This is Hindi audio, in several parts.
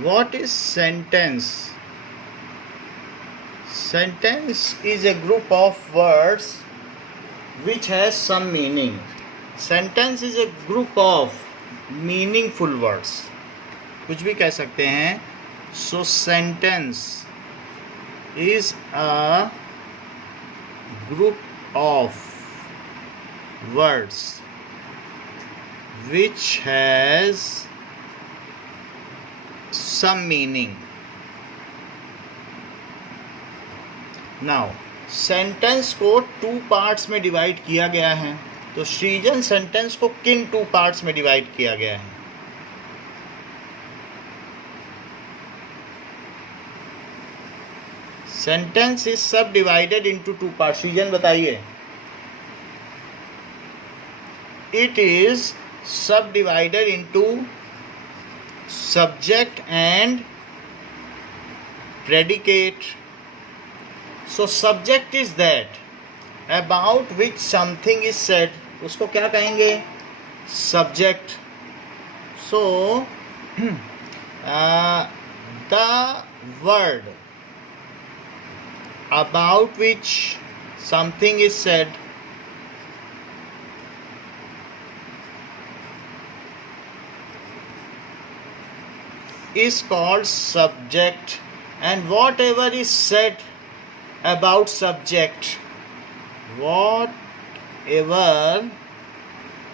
What is sentence? Sentence is a group of words which has some meaning. Sentence is a group of meaningful words. कुछ भी कह सकते हैं. So sentence is a group of words which has some meaning. Now sentence को 2 पार्ट्स में डिवाइड किया गया है. तो सृजन सेंटेंस को किन 2 पार्ट्स में डिवाइड किया गया है? सेंटेंस इज सब डिवाइडेड इनटू 2 पार्ट्स. सृजन बताइए. इट इज सब divided into subject and predicate. So subject is that about which something is said. उसको क्या कहेंगे? Subject. So the word about which something is said is called subject, and whatever is said about subject, whatever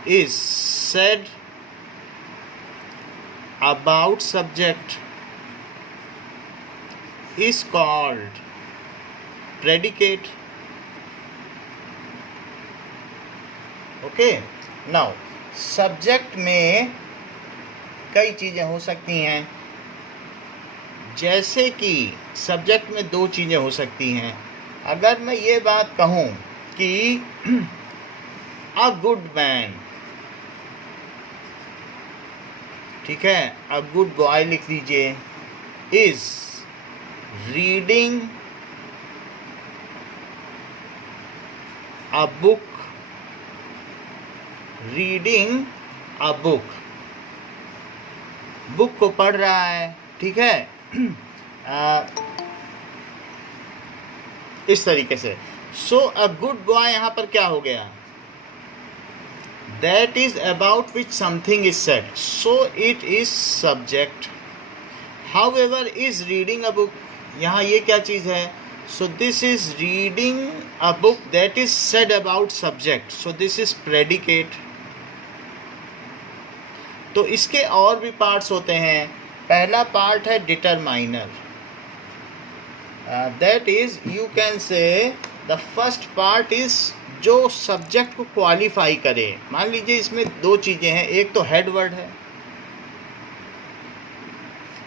is said about subject is called predicate. Okay, now subject में कई चीज़ें हो सकती हैं. जैसे कि सब्जेक्ट में 2 चीज़ें हो सकती हैं. अगर मैं ये बात कहूँ कि अ गुड मैन, ठीक है, अ गुड बॉय लिख लीजिए, is reading a book. Reading a book, book को पढ़ रहा है, ठीक है. इस तरीके से. सो अ गुड बॉय यहाँ पर क्या हो गया? That is about which something is said, so it is subject. How ever is reading a book, यहाँ ये क्या चीज़ है? So this is reading a book that is said about subject, so this is predicate. तो इसके और भी पार्ट्स होते हैं. पहला पार्ट है determiner. That is, you can say the first part is जो सब्जेक्ट को क्वालिफाई करे. मान लीजिए इसमें 2 चीज़ें हैं. एक तो हेड वर्ड है.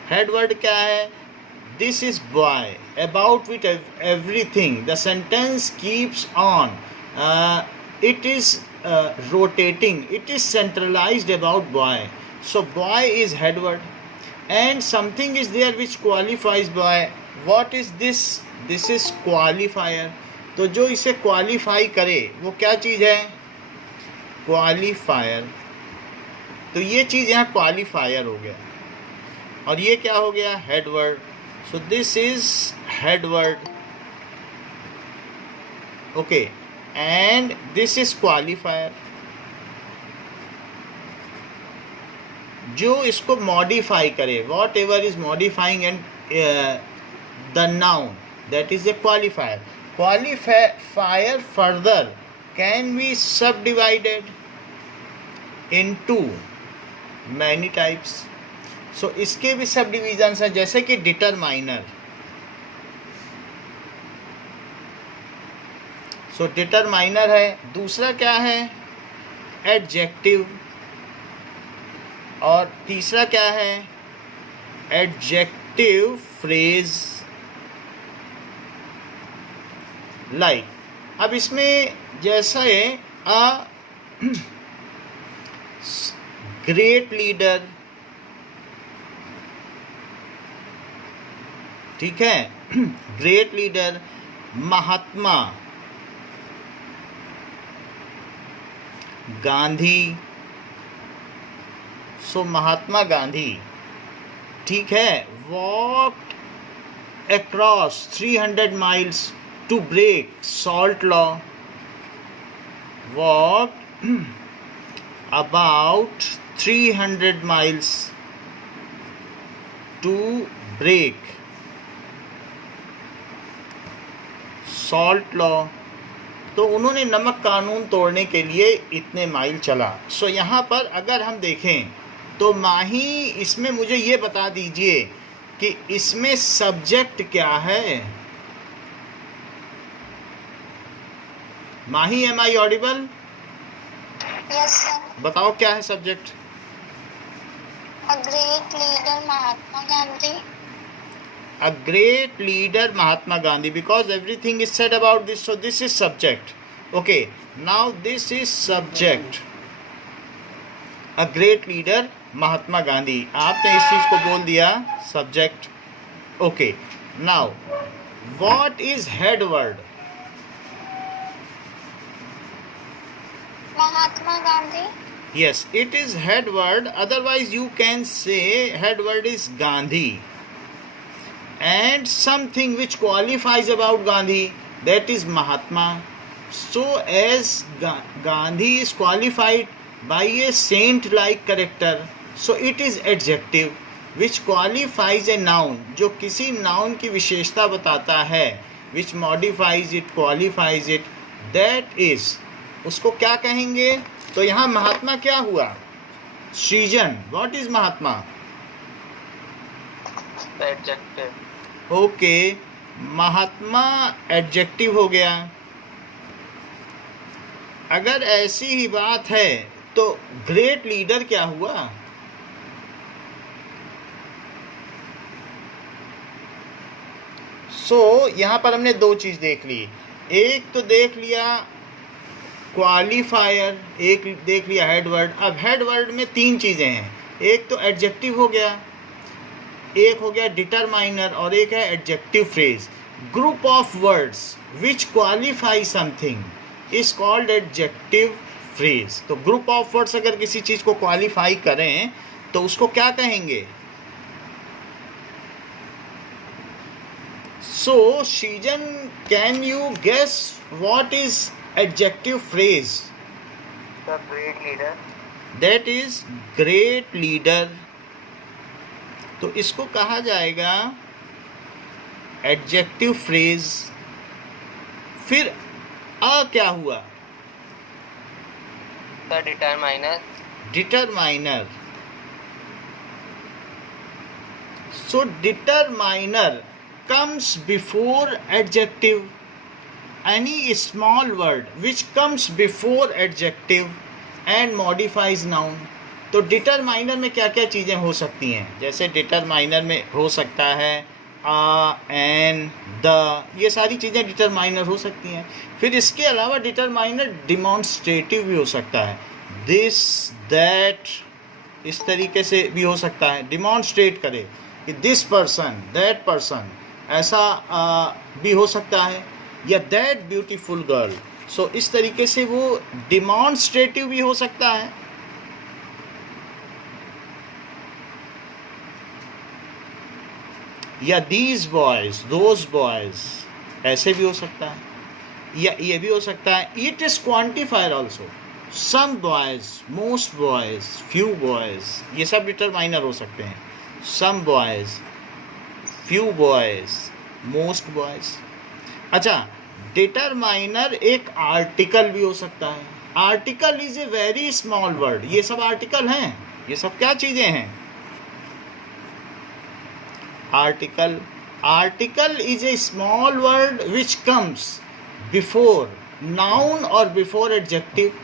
हेड वर्ड क्या है? This is boy about which everything the sentence keeps on. It is rotating. It is centralised about boy. So boy is head word. And something is there which qualifies by. What is this? This is qualifier. तो जो इसे क्वालिफाई करे वो क्या चीज़ है? क्वालिफायर. तो ये चीज़ यहाँ क्वालिफायर हो गया. और ये क्या हो गया? Head word. So this is head word. Okay, and this is qualifier. जो इसको मॉडिफाई करे, what ever is modifying and the noun, that is a qualifier. Qualifier further can be सब डिवाइडेड इनटू मैनी टाइप्स. सो इसके भी सब डिविजन्स हैं. जैसे कि डिटरमाइनर. सो डिटरमाइनर है. दूसरा क्या है? एडजेक्टिव. और तीसरा क्या है? Adjective phrase. लाइक, अब इसमें जैसा है अ ग्रेट लीडर, ठीक है, ग्रेट लीडर, महात्मा गांधी. सो महात्मा गांधी ठीक है, walk across 300 miles to break salt law. Walk about 300 miles to break salt law. तो उन्होंने नमक कानून तोड़ने के लिए इतने माइल चला. सो यहाँ पर अगर हम देखें तो माही, इसमें मुझे ये बता दीजिए कि इसमें सब्जेक्ट क्या है. Mahi, am I audible? Yes sir. बताओ क्या है subject. A great leader Mahatma Gandhi. A great leader Mahatma Gandhi, because everything is said about this, so this is subject. Okay, now this is subject. A great leader Mahatma Gandhi. आपने इस चीज को बोल दिया subject. Okay, now what is head word? Mahatma Gandhi. Yes, it is head word. Otherwise you can say head word is Gandhi. And something which qualifies about Gandhi, that is Mahatma. So as Gandhi is qualified by a saint-like character, so it is adjective which qualifies a noun, जो किसी noun की विशेषता बताता है, which modifies it, qualifies it, that is, उसको क्या कहेंगे. तो यहाँ महात्मा क्या हुआ. सृजन. What is Mahatma? Adjective. Okay, Mahatma adjective हो गया. अगर ऐसी ही बात है तो ग्रेट लीडर क्या हुआ. यहाँ पर हमने दो चीज देख ली. एक तो देख लिया क्वालिफायर, एक देख लिया हेड वर्ड. अब हेड वर्ड में तीन चीजें हैं. एक तो एडजेक्टिव हो गया, एक हो गया डिटरमाइनर, और एक है adjective phrase. Group of words which qualify something is called adjective phrase. तो ग्रुप ऑफ वर्ड्स अगर किसी चीज को क्वालिफाई करें तो उसको क्या कहेंगे. So Shijan, can you guess what is adjective phrase. The great leader. That is great leader. तो इसको कहा जाएगा एडजेक्टिव फ्रेज. फिर अ क्या हुआ. The determiner. Determiner. So determiner comes before adjective. Any small word which comes before adjective and modifies noun. तो डिटरमाइनर में क्या क्या चीज़ें हो सकती हैं. जैसे डिटरमाइनर में हो सकता है आ, एन, द, ये सारी चीज़ें डिटरमाइनर हो सकती हैं. फिर इसके अलावा डिटरमाइनर डिमॉन्स्ट्रेटिव भी हो सकता है. दिस, दैट, इस तरीके से भी हो सकता है. डिमॉन्स्ट्रेट करे कि दिस पर्सन, दैट पर्सन, ऐसा भी हो सकता है. या दैट ब्यूटीफुल गर्ल. सो इस तरीके से वो डिमॉन्स्ट्रेटिव भी हो सकता है. या दीज बॉयज, दोज बॉयज, ऐसे भी हो सकता है. या ये भी हो सकता है it is quantifier also. Some boys, most boys, few boys, ये सब डिटरमाइनर हो सकते हैं. Some boys, few boys, most boys. अच्छा, डिटरमाइनर एक आर्टिकल भी हो सकता है. Article is a very small word. ये सब आर्टिकल हैं. ये सब क्या चीजें हैं. Article. Article is a small word which comes before noun और before adjective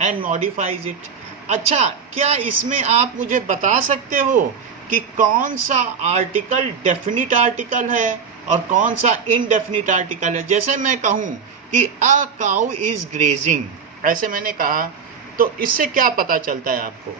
and modifies it. अच्छा, क्या इसमें आप मुझे बता सकते हो कि कौन सा आर्टिकल डेफिनिट आर्टिकल है और कौन सा इनडेफिनिट आर्टिकल है. जैसे मैं कहूँ कि अ काउ इज ग्रेजिंग, ऐसे मैंने कहा, तो इससे क्या पता चलता है आपको.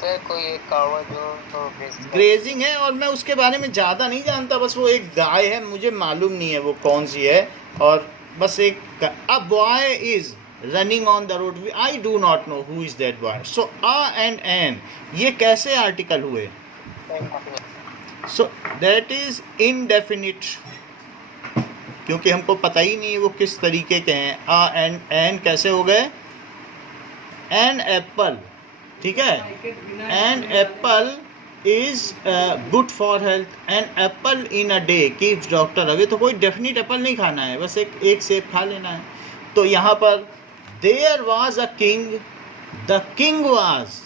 सर कोई एक काऊ है जो तो ग्रेजिंग है, और मैं उसके बारे में ज़्यादा नहीं जानता. बस वो एक गाय है, मुझे मालूम नहीं है वो कौन सी है. और बस एक a boy is running on the road, I do not know who is that boy. So a and an, ये कैसे आर्टिकल हुए. सो दैट इज इनडेफिनिट, क्योंकि हमको पता ही नहीं वो किस तरीके के हैं। एन कैसे हो गए? एन एप्पल, ठीक है, an apple is good for health, an apple in a day keeps doctor away. तो कोई डेफिनिट एप्पल नहीं खाना है, बस एक सेब खा लेना है। तो यहाँ पर there was a king, the king was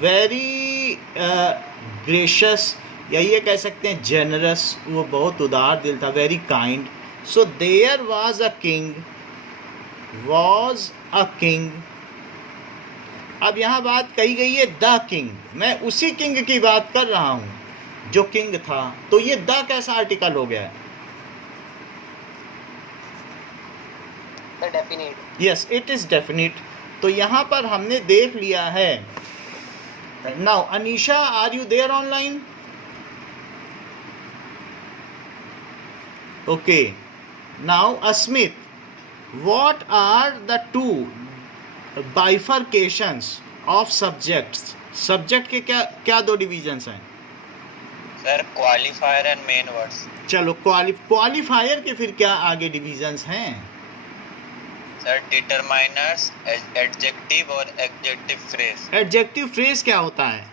very gracious, या ये कह सकते हैं जेनरस, वो बहुत उदार दिल था, very kind. So there was a king, was a king. अब यहाँ बात कही गई है द किंग, मैं उसी किंग की बात कर रहा हूँ जो किंग था, तो ये द कैसा आर्टिकल हो गया है? Yes, it is definite. तो यहाँ पर हमने देख लिया है। Now Anisha, are you there online? Okay, now Asmit, what are the two bifurcations of subjects? Subject के क्या क्या दो डिविजन्स हैं? Sir qualifier and main words. चलो, क्वालिफायर के फिर क्या आगे डिविजन्स हैं? सर डिटरमाइनर्स, एडजेक्टिव और एडजेक्टिव फ्रेज। एडजेक्टिव फ्रेज क्या होता है?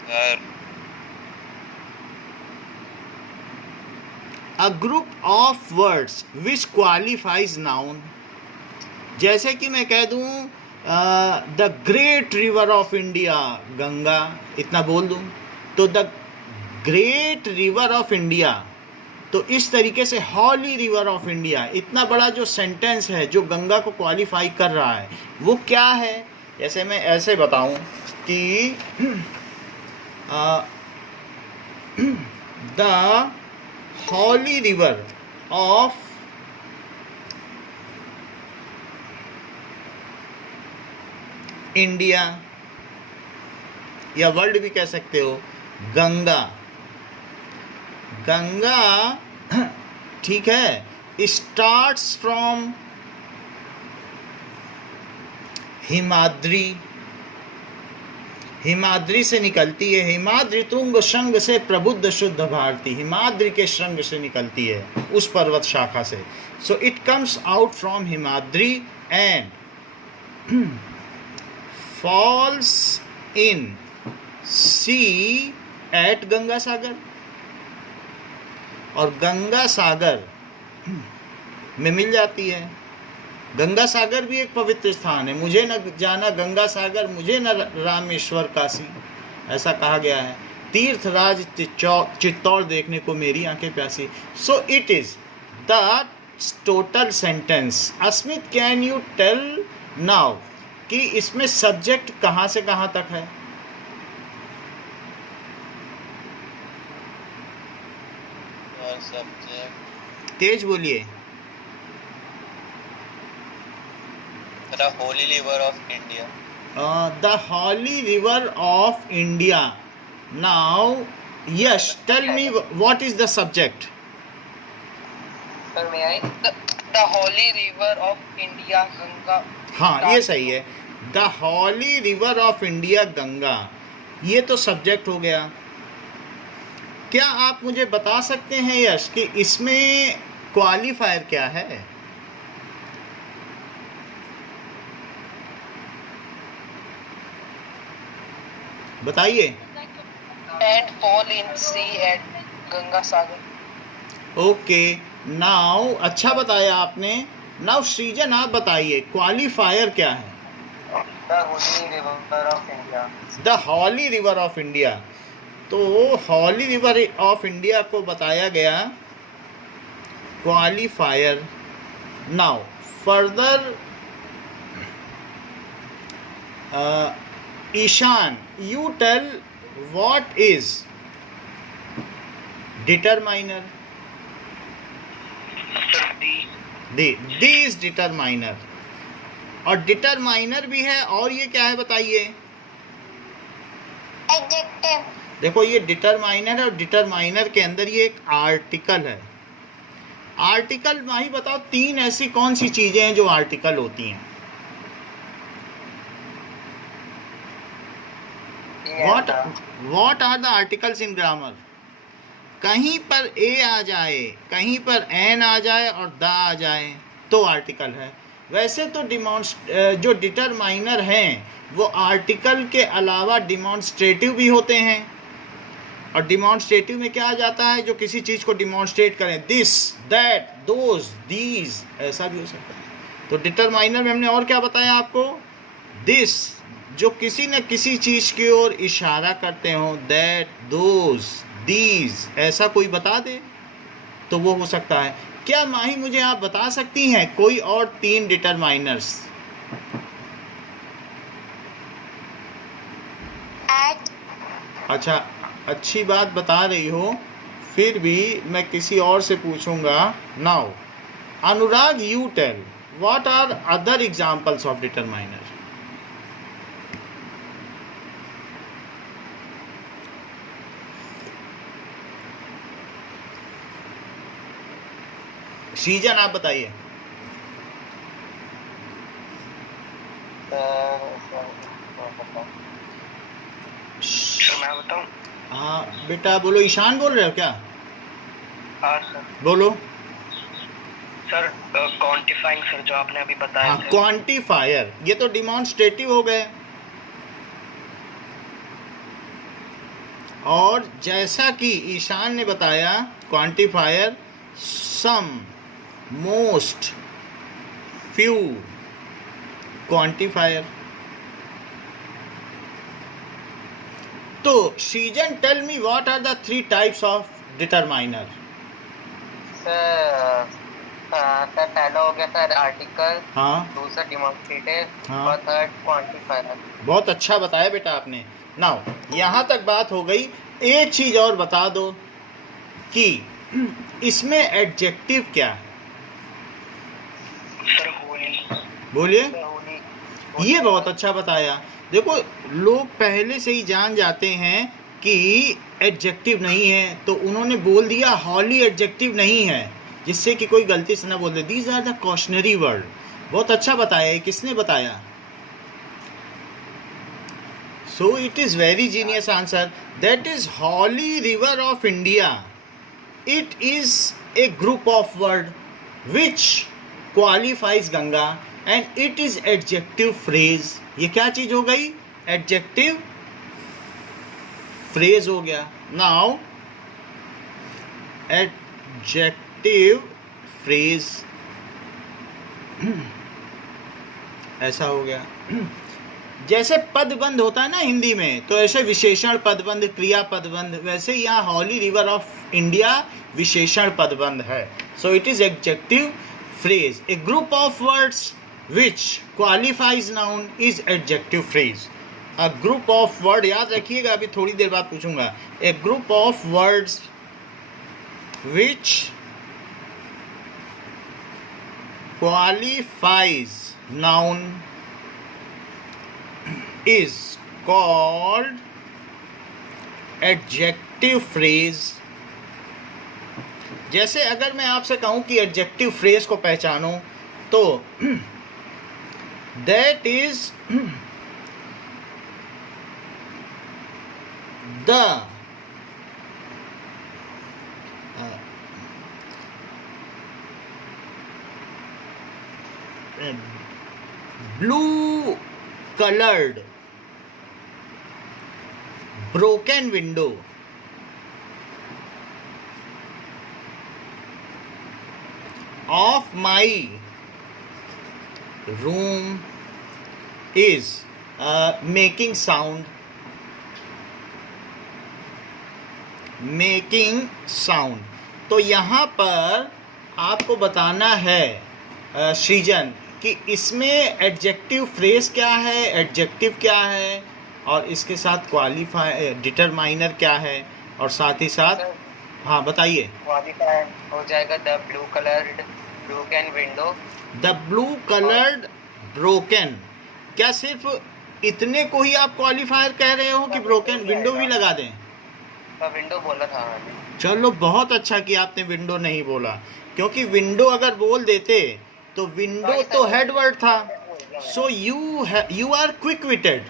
Sir A group of words which qualifies noun। जैसे कि मैं कह दूं the great river of India Ganga, इतना बोल दूं तो the great river of India. तो इस तरीके से हॉली रिवर ऑफ इंडिया, इतना बड़ा जो सेंटेंस है जो गंगा को क्वालिफाई कर रहा है, वो क्या है? जैसे मैं ऐसे बताऊं कि the holy river of India, या वर्ल्ड भी कह सकते हो, गंगा। गंगा ठीक है, स्टार्ट्स फ्रॉम हिमाद्री, हिमाद्री से निकलती है, हिमाद्री तुंग शृंग से प्रबुद्ध शुद्ध भारती, हिमाद्री के शृंग से निकलती है, उस पर्वत शाखा से। So it comes out from Himadri and falls in sea at Ganga Sagar, और गंगा सागर में मिल जाती है। गंगा सागर भी एक पवित्र स्थान है, मुझे न जाना गंगा सागर, मुझे न रामेश्वर काशी, ऐसा कहा गया है। तीर्थराज चित्तौड़ देखने को मेरी आंखें प्यासी। So it is the total sentence. Asmit, can you tell now कि इसमें सब्जेक्ट कहाँ से कहाँ तक है? सब्जेक्ट तेज बोलिए। The Holi river of India. The holy river of India. Now, yes, tell me what is the subject? Sir, may I? The holy river of India, Ganga. हाँ, ये सही है। The holy river of India, Ganga, ये तो सब्जेक्ट हो गया। क्या आप मुझे बता सकते हैं यश कि इसमें क्वालिफायर क्या है? बताइए। And fall in sea at Ganga Sagar. Okay, now अच्छा बताया आपने। नाउ सृजन, आप बताइए क्वालिफायर क्या है? The holy river of India. The holy river of India. तो हॉली रिवर ऑफ इंडिया को बताया गया qualifier. Now further Ishan, you tell what is determiner? The is determiner, और डिटरमाइनर भी है, और ये क्या है बताइए? एडजेक्टिव। देखो, ये डिटरमाइनर है, और डिटरमाइनर के अंदर ये एक आर्टिकल है। आर्टिकल माही बताओ, तीन ऐसी कौन सी चीजें हैं जो आर्टिकल होती हैं? What are the articles in grammar? कहीं पर ए आ जाए, कहीं पर एन आ जाए और द आ जाए तो आर्टिकल है। वैसे तो जो डिटरमाइनर हैं वो आर्टिकल के अलावा डिमॉन्स्ट्रेटिव भी होते हैं, और डिमॉन्स्ट्रेटिव में क्या आ जाता है? जो किसी चीज़ को डिमॉन्स्ट्रेट करें, दिस, दैट, दोज, दीज, ऐसा भी हो सकता है। तो डिटरमाइनर में हमने और क्या बताया आपको? दिस, जो किसी न किसी चीज़ की ओर इशारा करते हो, दैट, दोज, दीज, ऐसा कोई बता दे तो वो हो सकता है। क्या माही मुझे आप बता सकती हैं कोई और 3 डिटरमाइनर्स? At, अच्छा, अच्छी बात बता रही हो, फिर भी मैं किसी और से पूछूंगा। Now Anurag, you tell what are other examples of determiner? सीजन आप बताइए। मैं बताऊं? हाँ बेटा बोलो। ईशान बोल रहे हो क्या? हाँ सर। बोलो। सर क्वांटिफाइंग सर, जो आपने अभी बताया। हाँ, क्वांटिफायर, ये तो डिमॉन्स्ट्रेटिव हो गए। और जैसा कि ईशान ने बताया, quantifier some, most, few, quantifier. तो सीजन, tell me what are the 3 types of determiner? Sir पहला हो गया सर आर्टिकल, हाँ, दूसरा डिमॉन्स्ट्रेटिव, हाँ। और थर्ड क्वांटिफायर। बहुत अच्छा बताया बेटा आपने। नाउ यहाँ तक बात हो गई, एक चीज़ और बता दो कि इसमें एडजेक्टिव क्या है? सर होली। बोलिए। होली। ये बहुत अच्छा बताया। देखो, लोग पहले से ही जान जाते हैं कि एडजेक्टिव नहीं है, तो उन्होंने बोल दिया हॉली एडजेक्टिव नहीं है, जिससे कि कोई गलती से ना बोल दे। These are the cautionary word. बहुत अच्छा बताया। ये किसने बताया? So it is very genius answer. That is holy river of India. It is a group of word which qualifies Ganga and it is adjective phrase. ये क्या चीज हो गई? एडजेक्टिव फ्रेज हो गया। नाउ एडजेक्टिव फ्रेज ऐसा हो गया। जैसे पदबंध होता है ना हिंदी में, तो ऐसे विशेषण पदबंध, क्रिया पदबंध, वैसे यहाँ हॉली रिवर ऑफ इंडिया विशेषण पदबंध है। सो it is adjective phrase. A group of words which qualifies noun is adjective phrase. A group of word, याद रखिएगा, अभी थोड़ी देर बाद पूछूंगा। A group of words which qualifies noun is called adjective phrase. जैसे अगर मैं आपसे कहूं कि एडजेक्टिव फ्रेज को पहचानो, तो that is the blue colored broken window of my room is making sound. तो यहाँ पर आपको बताना है सृजन कि इसमें एडजेक्टिव फ्रेज क्या है, एडजेक्टिव क्या है, और इसके साथ क्वालिफाई डिटरमाइनर क्या है, और साथ ही साथ हाँ बताइए। क्वालिफायर हो जाएगा the blue coloured broken window. The blue coloured broken. क्या सिर्फ इतने को ही आप क्वालिफायर कह रहे हो कि ब्रोकन विंडो भी लगा दें? विंडो बोला था मैंने। चलो बहुत अच्छा कि आपने विंडो नहीं बोला, क्योंकि विंडो अगर बोल देते तो विंडो तो हेड वर्ड था। So you are quick witted.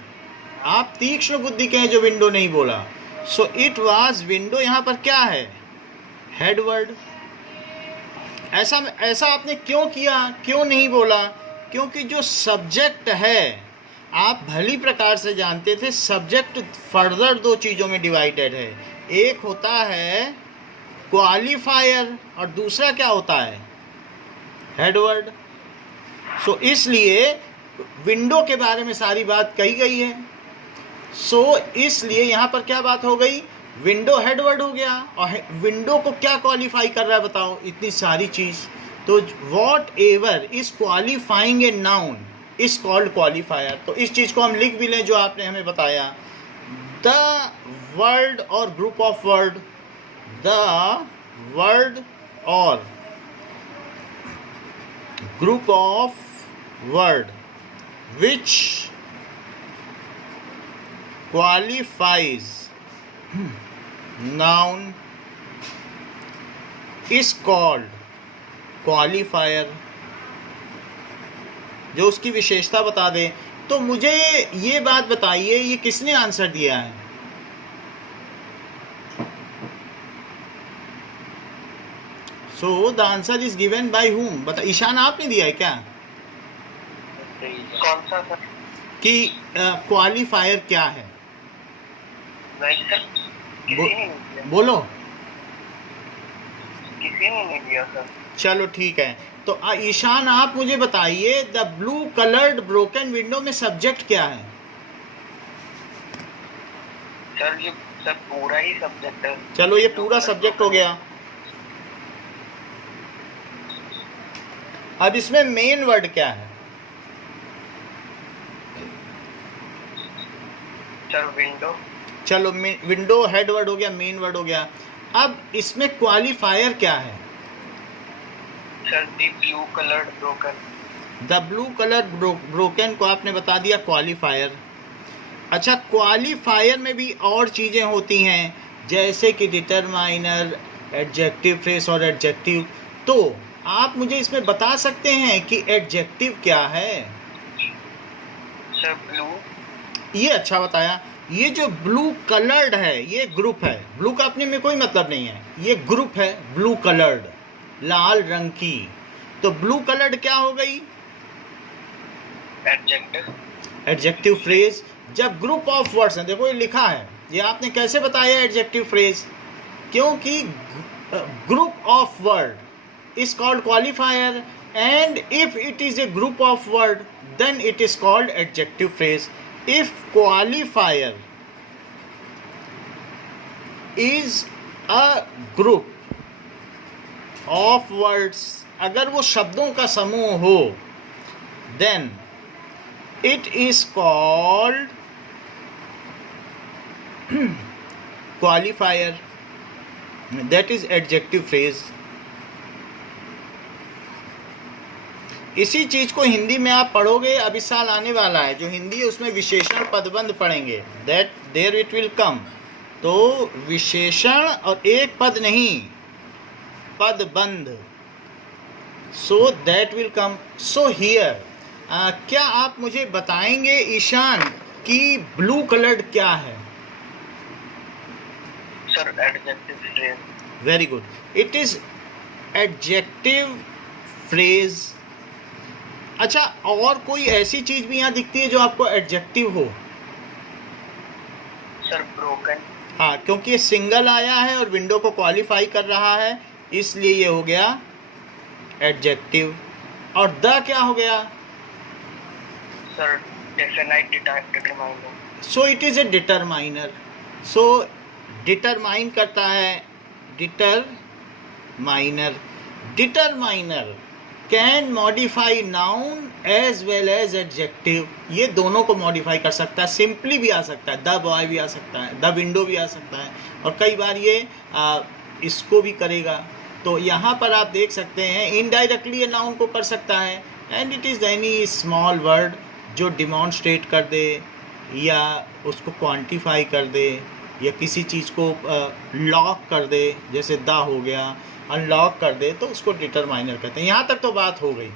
आप तीक्ष्ण बुद्धि के हैं जो विंडो नहीं बोला। सो इट वाज विंडो यहाँ पर क्या है? Head word. ऐसा आपने क्यों किया, क्यों नहीं बोला? क्योंकि जो सब्जेक्ट है, आप भली प्रकार से जानते थे सब्जेक्ट फर्दर दो चीज़ों में डिवाइडेड है। एक होता है क्वालिफायर और दूसरा क्या होता है? हेडवर्ड। सो इसलिए विंडो के बारे में सारी बात कही गई है। सो इसलिए यहाँ पर क्या बात हो गई? विंडो हेडवर्ड हो गया। और विंडो को क्या क्वालिफाई कर रहा है बताओ? इतनी सारी चीज़। तो what ever is qualifying a noun is called qualifier. तो इस चीज़ को हम लिख भी लें जो आपने हमें बताया। द वर्ड और group of word, the word और group of word which qualifies noun is called qualifier। जो उसकी विशेषता बता दे। तो मुझे ये बात बताइए, ये किसने आंसर दिया है? So the answer is given by whom? बता, ईशान आपने दिया है क्या? कौन सा सर? कि क्वालिफायर क्या है? नहीं सर, किसी ने नहीं दिया। बोलो। किसी ने नहीं दिया सर। चलो ठीक है। तो ईशान आप मुझे बताइए, the blue coloured broken window में सब्जेक्ट क्या है? सर ये सर पूरा ही सब्जेक्ट है। चलो ये पूरा सब्जेक्ट हो गया। अब इसमें मेन वर्ड क्या है? Sir window. चलो विंडो हेड वर्ड हो गया, मेन वर्ड हो गया। अब इसमें क्वालिफायर क्या है? Sir the blue coloured broken. The blue colour broken को आपने बता दिया क्वालिफायर। अच्छा, क्वालिफायर में भी और चीज़ें होती हैं जैसे कि डिटरमाइनर, एडजेक्टिव फ्रेज और एडजेक्टिव। तो आप मुझे इसमें बता सकते हैं कि एडजेक्टिव क्या है? Sir blue. ये अच्छा बताया। ये जो ब्लू कलर्ड है ये ग्रुप है। ब्लू का अपने में कोई मतलब नहीं है, ये ग्रुप है ब्लू कलर्ड, लाल रंग की। तो ब्लू कलर्ड क्या हो गई? एडजेक्टिव। Adjective phrase. जब ग्रुप ऑफ वर्ड्स हैं, देखो ये लिखा है, ये आपने कैसे बताया एडजेक्टिव फ्रेज? क्योंकि group of word is called qualifier, and if it is a group of word then it is called adjective phrase. If qualifier is a group of words, अगर वो शब्दों का समूह हो, then it is called qualifier, that is adjective phrase. इसी चीज़ को हिंदी में आप पढ़ोगे, अब इस साल आने वाला है जो हिंदी है उसमें विशेषण पदबंध पढ़ेंगे, that there it will come. तो विशेषण और एक पद नहीं, पदबंध, so that will come. So here क्या आप मुझे बताएंगे ईशान कि ब्लू कलर्ड क्या है? Sir adjective phrase. Very good, it is adjective phrase. अच्छा, और कोई ऐसी चीज भी यहाँ दिखती है जो आपको एडजेक्टिव हो? Sir broken. हाँ, क्योंकि ये सिंगल आया है और विंडो को क्वालिफाई कर रहा है, इसलिए ये हो गया एडजेक्टिव। और द क्या हो गया? Sir definite determiner. So it is a determiner. So determine करता है, determiner. Determiner can modify noun as well as adjective. ये दोनों को मॉडिफाई कर सकता है, सिंपली भी आ सकता है, द बॉय भी आ सकता है, द विंडो भी आ सकता है, और कई बार ये इसको भी करेगा। तो यहाँ पर आप देख सकते हैं इनडायरेक्टली ये नाउन को कर सकता है। And it is any small word जो डिमॉन्स्ट्रेट कर दे या उसको क्वान्टिफाई कर दे या किसी चीज़ को लॉक कर दे, जैसे द हो गया, अनलॉक कर दे, तो उसको डिटरमाइनर कहते हैं। यहाँ तक तो बात हो गई,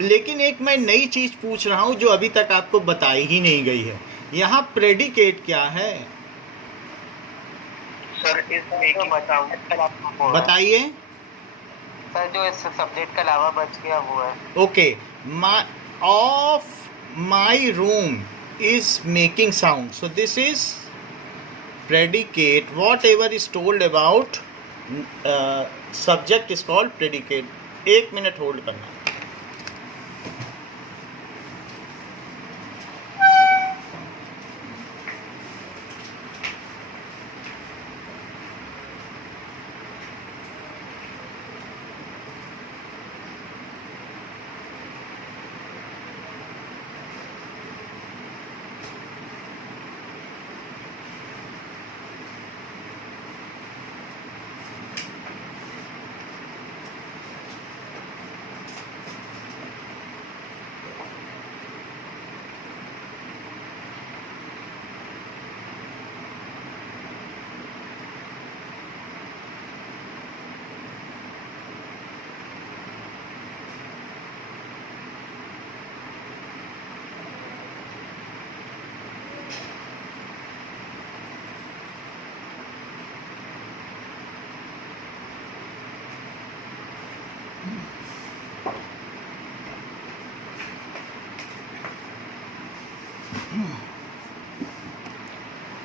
लेकिन एक मैं नई चीज़ पूछ रहा हूँ जो अभी तक आपको बताई ही नहीं गई है। यहाँ प्रेडिकेट क्या है सर इस मेकिंग बताइए। सर जो इस सब्जेक्ट के अलावा बच गया वो है। Okay, of my room is making sound, so this is predicate. Whatever is told about subject is called predicate. 1 minute hold करना।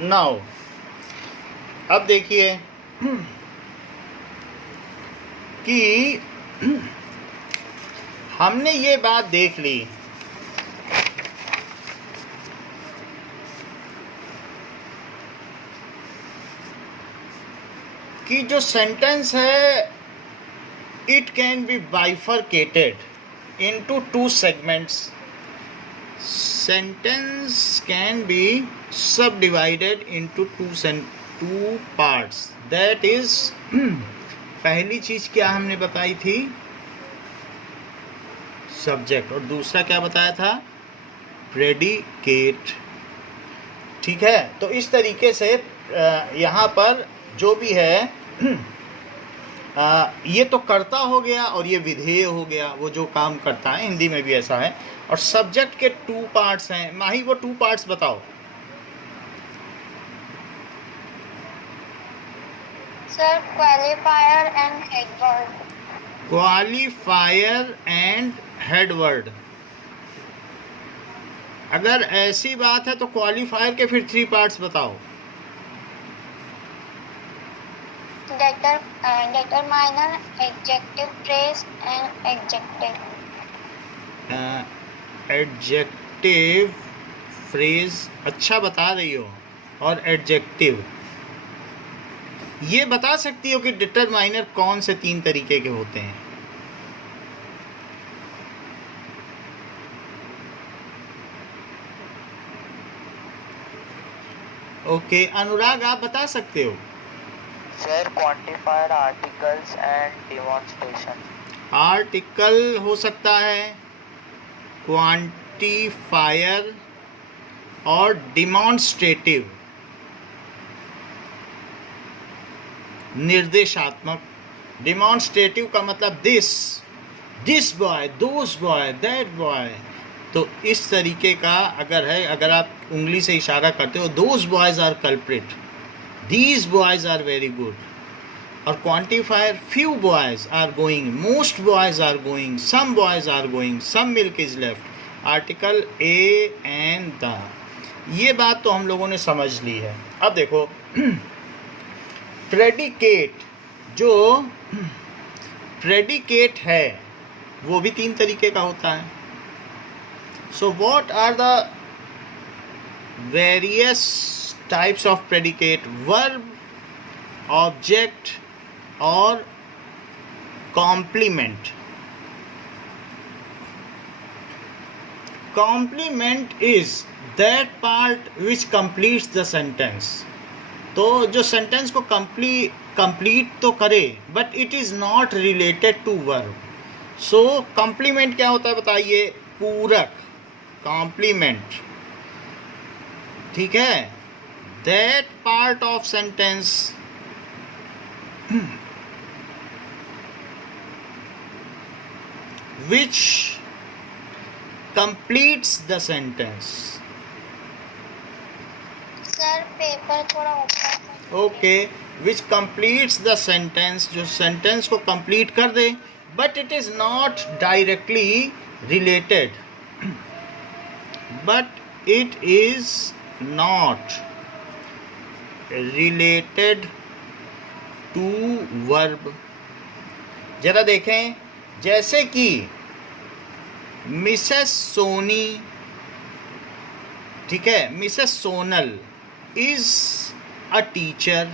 नाउ अब देखिए कि हमने ये बात देख ली कि जो सेंटेंस है it can be bifurcated into 2 segments. Sentence can be subdivided into 2 parts. That is पहली चीज क्या हमने बताई थी, सब्जेक्ट, और दूसरा क्या बताया था, प्रेडिकेट। ठीक है, तो इस तरीके से यहाँ पर जो भी है ये तो कर्ता हो गया और ये विधेय हो गया, वो जो काम करता है। हिंदी में भी ऐसा है। और सब्जेक्ट के 2 पार्ट्स हैं। माही वो 2 पार्ट्स बताओ। Sir qualifier and headword. Qualifier and headword. अगर ऐसी बात है तो क्वालिफायर के फिर 3 पार्ट्स बताओ। determiner, adjective phrase and adjective. Adjective phrase अच्छा बता रही हो, और एडजेक्टिव ये बता सकती हो कि डिटरमाइनर कौन से 3 तरीके के होते हैं। ओके, अनुराग आप बता सकते हो। Sir quantifier, articles and demonstration. Article हो सकता है, क्वांटिफायर और डिमॉन्स्ट्रेटिव निर्देशात्मक। डिमॉन्स्ट्रेटिव का मतलब this boy, those boy, that boy. तो इस तरीके का अगर है, अगर आप उंगली से इशारा करते हो, those boys are culprit, these boys are very good. और quantifier, few boys are going, most boys are going, some boys are going, some milk is left. Article a and the. ये बात तो हम लोगों ने समझ ली है। अब देखो प्रेडिकेट, जो प्रेडिकेट है वो भी 3 तरीके का होता है। So what are the various types of predicate? Verb, object और complement. Complement is that part which completes the sentence. तो जो सेंटेंस को कंप्लीट तो करे, but it is not related to verb. So complement क्या होता है बताइए? पूरक, कॉम्प्लीमेंट। ठीक है, that part of sentence which completes the sentence. Sir थोड़ा ऊपर। Okay, which completes the sentence, जो सेंटेंस को कंप्लीट कर दे, but it is not directly related, but it is not related to verb. जरा देखें, जैसे कि मिसेस सोनी, ठीक है, Mrs Sonal is a teacher,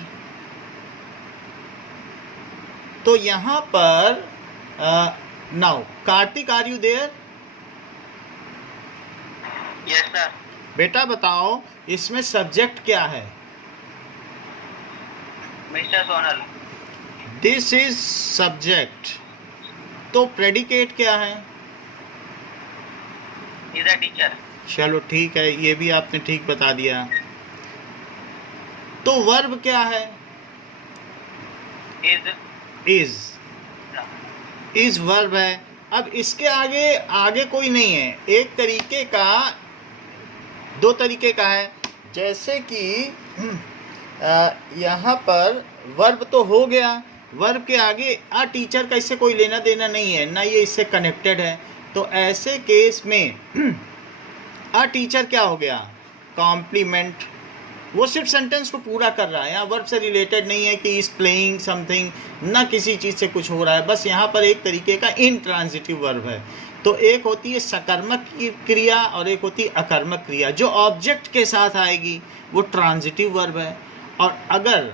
तो यहां पर now Kartik, are you there? Yes sir. बेटा बताओ, इसमें सब्जेक्ट क्या है? Mr Sonal. This is subject, तो प्रेडिकेट क्या है? Is a teacher. चलो ठीक है, ये भी आपने ठीक बता दिया। तो वर्ब क्या है? इज वर्ब है। अब इसके आगे आगे कोई नहीं है, एक तरीके का, दो तरीके का है। जैसे कि यहाँ पर वर्ब तो हो गया, वर्ब के आगे अ टीचर का इससे कोई लेना देना नहीं है, ना ये इससे कनेक्टेड है। तो ऐसे केस में अ टीचर क्या हो गया? कॉम्प्लीमेंट, वो सिर्फ सेंटेंस को पूरा कर रहा है, यहाँ वर्ब से रिलेटेड नहीं है कि इज प्लेइंग समथिंग, ना किसी चीज़ से कुछ हो रहा है, बस यहाँ पर एक तरीके का इनट्रांजिटिव वर्ब है। तो एक होती है सकर्मक क्रिया और एक होती है अकर्मक क्रिया। जो ऑब्जेक्ट के साथ आएगी वो ट्रांजिटिव वर्ब है, और अगर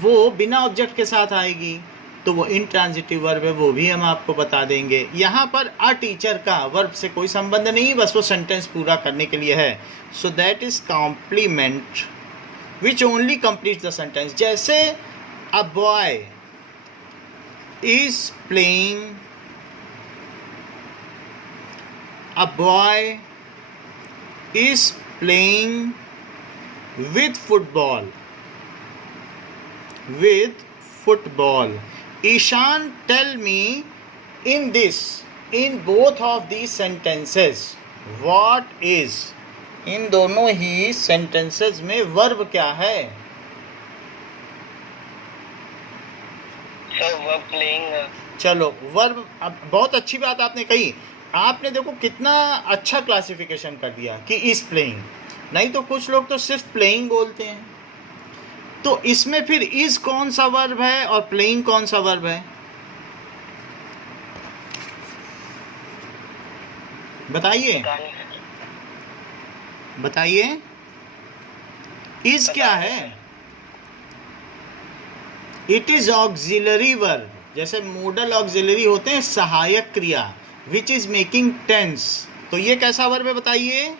वो बिना ऑब्जेक्ट के साथ आएगी तो वो इनट्रांजिटिव वर्ब है, वो भी हम आपको बता देंगे। यहाँ पर अ टीचर का वर्ब से कोई संबंध नहीं, बस वो सेंटेंस पूरा करने के लिए है। So that is complement which only complete the sentence. जैसे a boy is playing, a boy is playing with football. Ishan, tell me in both of these sentences what is, इन दोनों ही sentences में verb क्या है? So verb playing। चलो वर्ब, अब बहुत अच्छी बात आपने कही। आपने देखो कितना अच्छा क्लासिफिकेशन कर दिया कि इज प्लेइंग, नहीं तो कुछ लोग तो सिर्फ प्लेइंग बोलते हैं। तो इसमें फिर इज कौन सा वर्ब है और प्लेइंग कौन सा वर्ब है? बताइए बताइए, इज क्या है? It is auxiliary verb. जैसे मोडल ऑक्सिलरी होते हैं सहायक क्रिया, विच इज मेकिंग टेंस, तो ये कैसा वर्ब है बताइए?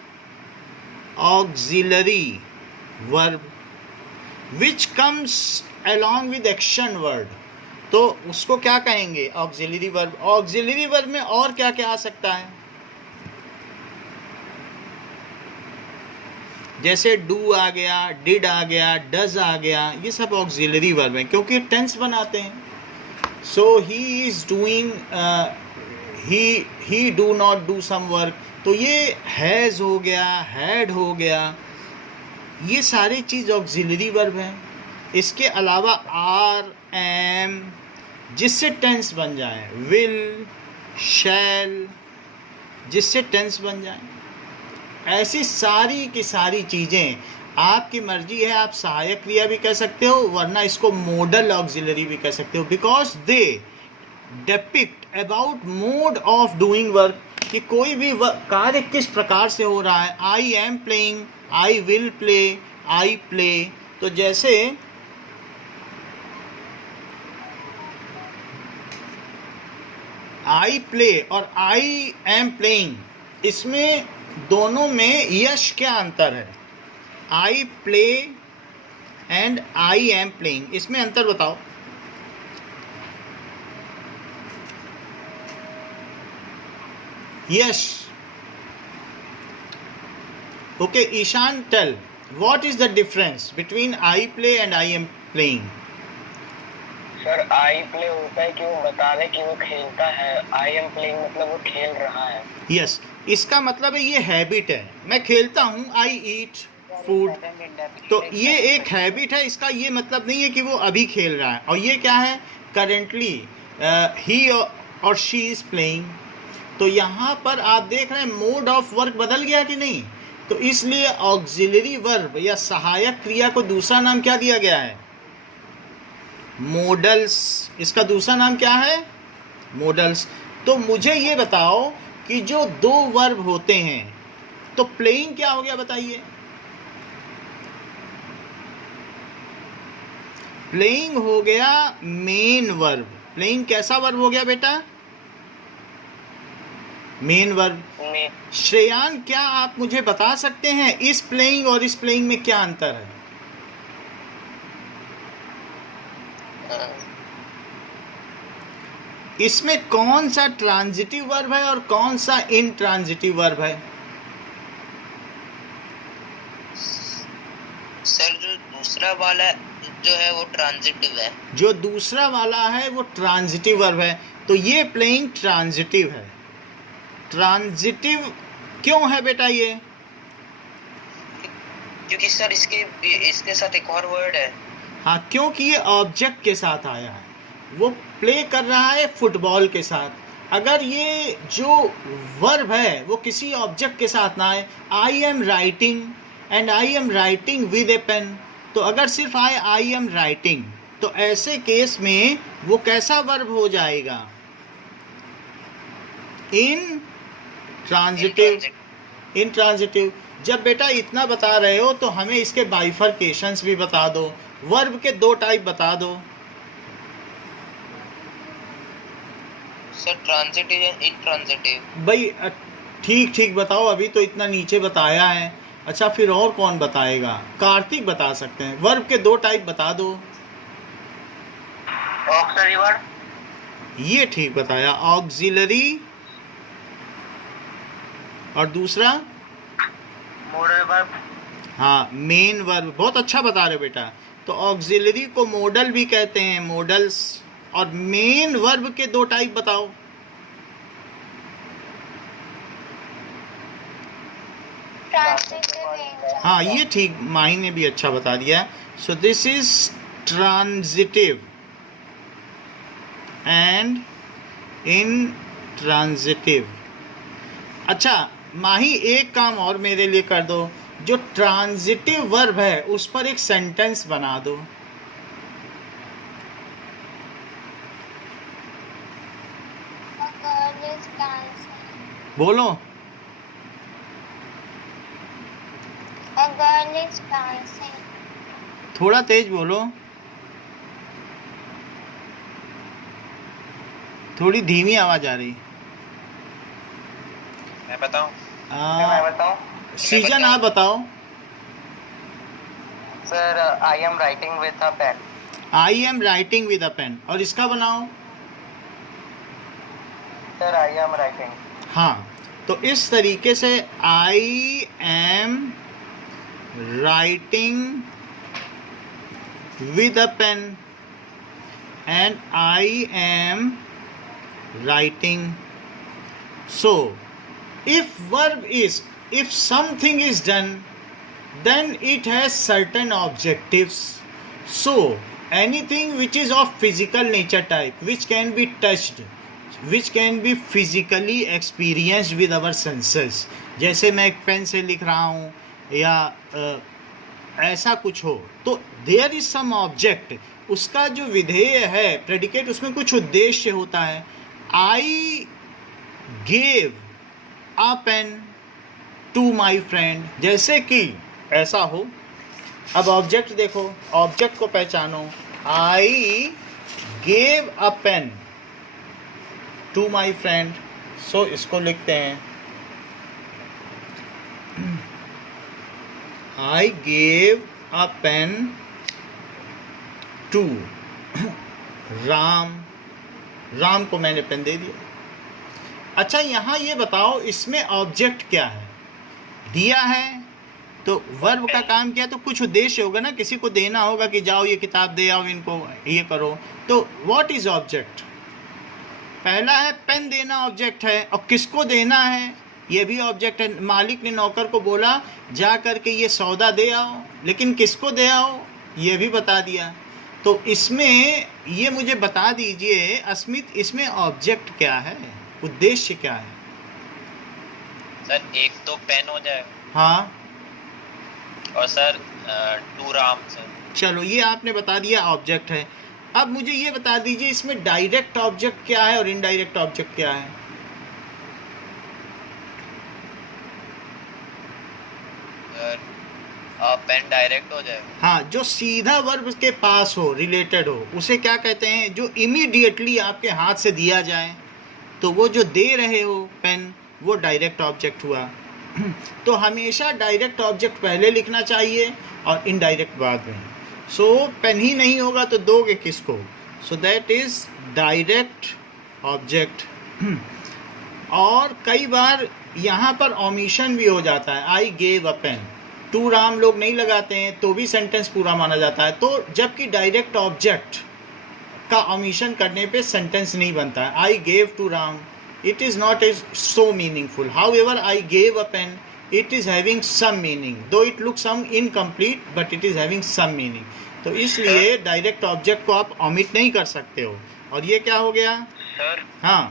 Auxiliary verb which comes along with action word, तो उसको क्या कहेंगे? Auxiliary verb. ऑक्सिलरी वर्ब में और क्या क्या आ सकता है? जैसे डू आ गया, डिड आ गया, डज आ गया, ये सब ऑक्सिलरी वर्ब हैं क्योंकि टेंस बनाते हैं। So he is doing, he do not do some work, तो ये हैज़ हो गया, हैड हो गया, ये सारी चीज़ ऑक्सिलरी वर्ब हैं। इसके अलावा आर, एम, जिससे टेंस बन जाए, विल, शैल, जिससे टेंस बन जाए, ऐसी सारी की सारी चीज़ें आपकी मर्जी है। आप सहायक क्रिया भी कह सकते हो, वरना इसको मोडल ऑक्सिलरी भी कह सकते हो, because they depict about mode of doing work, कि कोई भी कार्य किस प्रकार से हो रहा है। आई am playing, I will play, I play, तो जैसे आई प्ले और आई एम प्लेइंग, इसमें दोनों में यश क्या अंतर है? I play and I am playing, इसमें अंतर बताओ। Yash. Okay Ishan, tell what is the difference between I play and I am playing? Sir I play होता है कि वो बता रहे कि वो खेलता है, आई एम प्लेइंग मतलब वो खेल रहा है। यस, इसका मतलब है ये हैबिट है। मैं खेलता हूँ, आई ईट, फूड। तो ये एक हैबिट है, इसका ये मतलब नहीं है कि वो अभी खेल रहा है। और ये क्या है, करेंटली ही और शी इज प्लेइंग। तो यहाँ पर आप देख रहे हैं मोड ऑफ वर्क बदल गया कि नहीं। तो इसलिए ऑक्सिलरी वर्ब या सहायक क्रिया को दूसरा नाम क्या दिया गया है, मोडल्स। इसका दूसरा नाम क्या है, मोडल्स। तो मुझे ये बताओ कि जो दो वर्ब होते हैं, तो प्लेइंग क्या हो गया बताइए। प्लेइंग हो गया मेन वर्ब। प्लेइंग कैसा वर्ब हो गया बेटा, मेन वर्ब। श्रेयान, क्या आप मुझे बता सकते हैं इस प्लेइंग और इस प्लेइंग में क्या अंतर है? इसमें कौन सा ट्रांजिटिव वर्ब है और कौन सा इनट्रांजिटिव वर्ब है? सर जो दूसरा वाला जो है वो ट्रांजिटिव है। जो दूसरा वाला है वो ट्रांजिटिव वर्ब है। तो ये प्लेइंग ट्रांजिटिव है। ट्रांजिटिव क्यों है बेटा ये? क्योंकि सर इसके साथ एक और वर्ड है। हाँ, क्योंकि ये ऑब्जेक्ट के साथ आया है। वो प्ले कर रहा है फुटबॉल के साथ। अगर ये जो वर्ब है वो किसी ऑब्जेक्ट के साथ ना आए, I am writing and I am writing with a pen, तो अगर सिर्फ आए आई एम राइटिंग, तो ऐसे केस में वो कैसा वर्ब हो जाएगा, इन ट्रांजिटिव। जब बेटा इतना बता रहे हो तो हमें इसके बाइफर्केशंस भी बता दो। वर्ब के दो टाइप बता दो। Sir transitive and intransitive. भाई ठीक बताओ, अभी तो इतना नीचे बताया है। अच्छा, फिर और कौन बताएगा? कार्तिक बता सकते हैं। वर्ब के दो टाइप बता दो। ऑक्सिलरी वर्ब, ये ठीक बताया, ऑक्सिलरी। और दूसरा मोडल वर्ब। हाँ, मेन वर्ब। बहुत अच्छा बता रहे बेटा। तो ऑक्सिलरी को मॉडल भी कहते हैं, मॉडल्स। और मेन वर्ब के दो टाइप बताओ। हाँ, ये ठीक, माही ने भी अच्छा बता दिया। So this is transitive and intransitive. अच्छा माही, एक काम और मेरे लिए कर दो। जो ट्रांजिटिव वर्ब है उस पर एक सेंटेंस बना दो। बोलो। A girl is dancing. थोड़ा तेज बोलो, थोड़ी धीमी आवाज आ रही। मैं बताऊं? मैं बताऊं? सीजन आप बताओ। Sir I am writing with a pen. I am writing with a pen. और इसका बनाओ। Sir I am writing. हाँ, तो इस तरीके से I am writing with a pen and I am writing. So if something is done, then it has certain objectives. So anything which is of physical nature type, which can be touched, which can be physically experienced with our senses, जैसे मैं एक पेन से लिख रहा हूँ या ऐसा कुछ हो, तो देयर इज सम ऑब्जेक्ट। उसका जो विधेय है, प्रेडिकेट, उसमें कुछ उद्देश्य होता है। I gave a pen to my friend, जैसे कि ऐसा हो। अब ऑब्जेक्ट देखो, ऑब्जेक्ट को पहचानो। I gave a pen to my friend. So इसको लिखते हैं, I gave a pen to Ram. Ram को मैंने पेन दे दिया। अच्छा, यहाँ ये बताओ इसमें ऑब्जेक्ट क्या है? दिया है तो वर्ब का काम किया, तो कुछ उद्देश्य होगा ना, किसी को देना होगा कि जाओ ये किताब दे आओ, इनको ये करो। तो व्हाट इज ऑब्जेक्ट? पहला है पेन देना ऑब्जेक्ट है, और किसको देना है? ये भी ऑब्जेक्ट है। मालिक ने नौकर को बोला जा करके ये सौदा दे आओ, लेकिन किसको दे आओ ये भी बता दिया। तो इसमें ये मुझे बता दीजिए अस्मित, इसमें ऑब्जेक्ट क्या है, उद्देश्य क्या है? सर एक तो पेन हो जाए, हाँ, और सर टू राम सर। चलो ये आपने बता दिया ऑब्जेक्ट है। अब मुझे ये बता दीजिए इसमें डायरेक्ट ऑब्जेक्ट क्या है और इनडायरेक्ट ऑब्जेक्ट क्या है? सर पेन डायरेक्ट हो जाए। हाँ, जो सीधा वर्ब के पास हो, रिलेटेड हो, उसे क्या कहते हैं? जो इमीडिएटली आपके हाथ से दिया जाए, तो वो जो दे रहे हो पेन, वो डायरेक्ट ऑब्जेक्ट हुआ। तो हमेशा डायरेक्ट ऑब्जेक्ट पहले लिखना चाहिए और इनडायरेक्ट बाद में। सो पेन ही नहीं होगा तो दोगे किसको? सो दैट इज डायरेक्ट ऑब्जेक्ट। और कई बार यहाँ पर ओमिशन भी हो जाता है, I gave a pen, to Ram लोग नहीं लगाते हैं तो भी सेंटेंस पूरा माना जाता है। तो जबकि डायरेक्ट ऑब्जेक्ट का ओमिशन करने पे सेंटेंस नहीं बनता है। I gave to Ram, it is not as so meaningful. However, I gave a pen, it is having some meaning, though it looks some incomplete, but it is having some meaning. तो इसलिए डायरेक्ट ऑब्जेक्ट को आप ओमिट नहीं कर सकते हो। और ये क्या हो गया सर? हाँ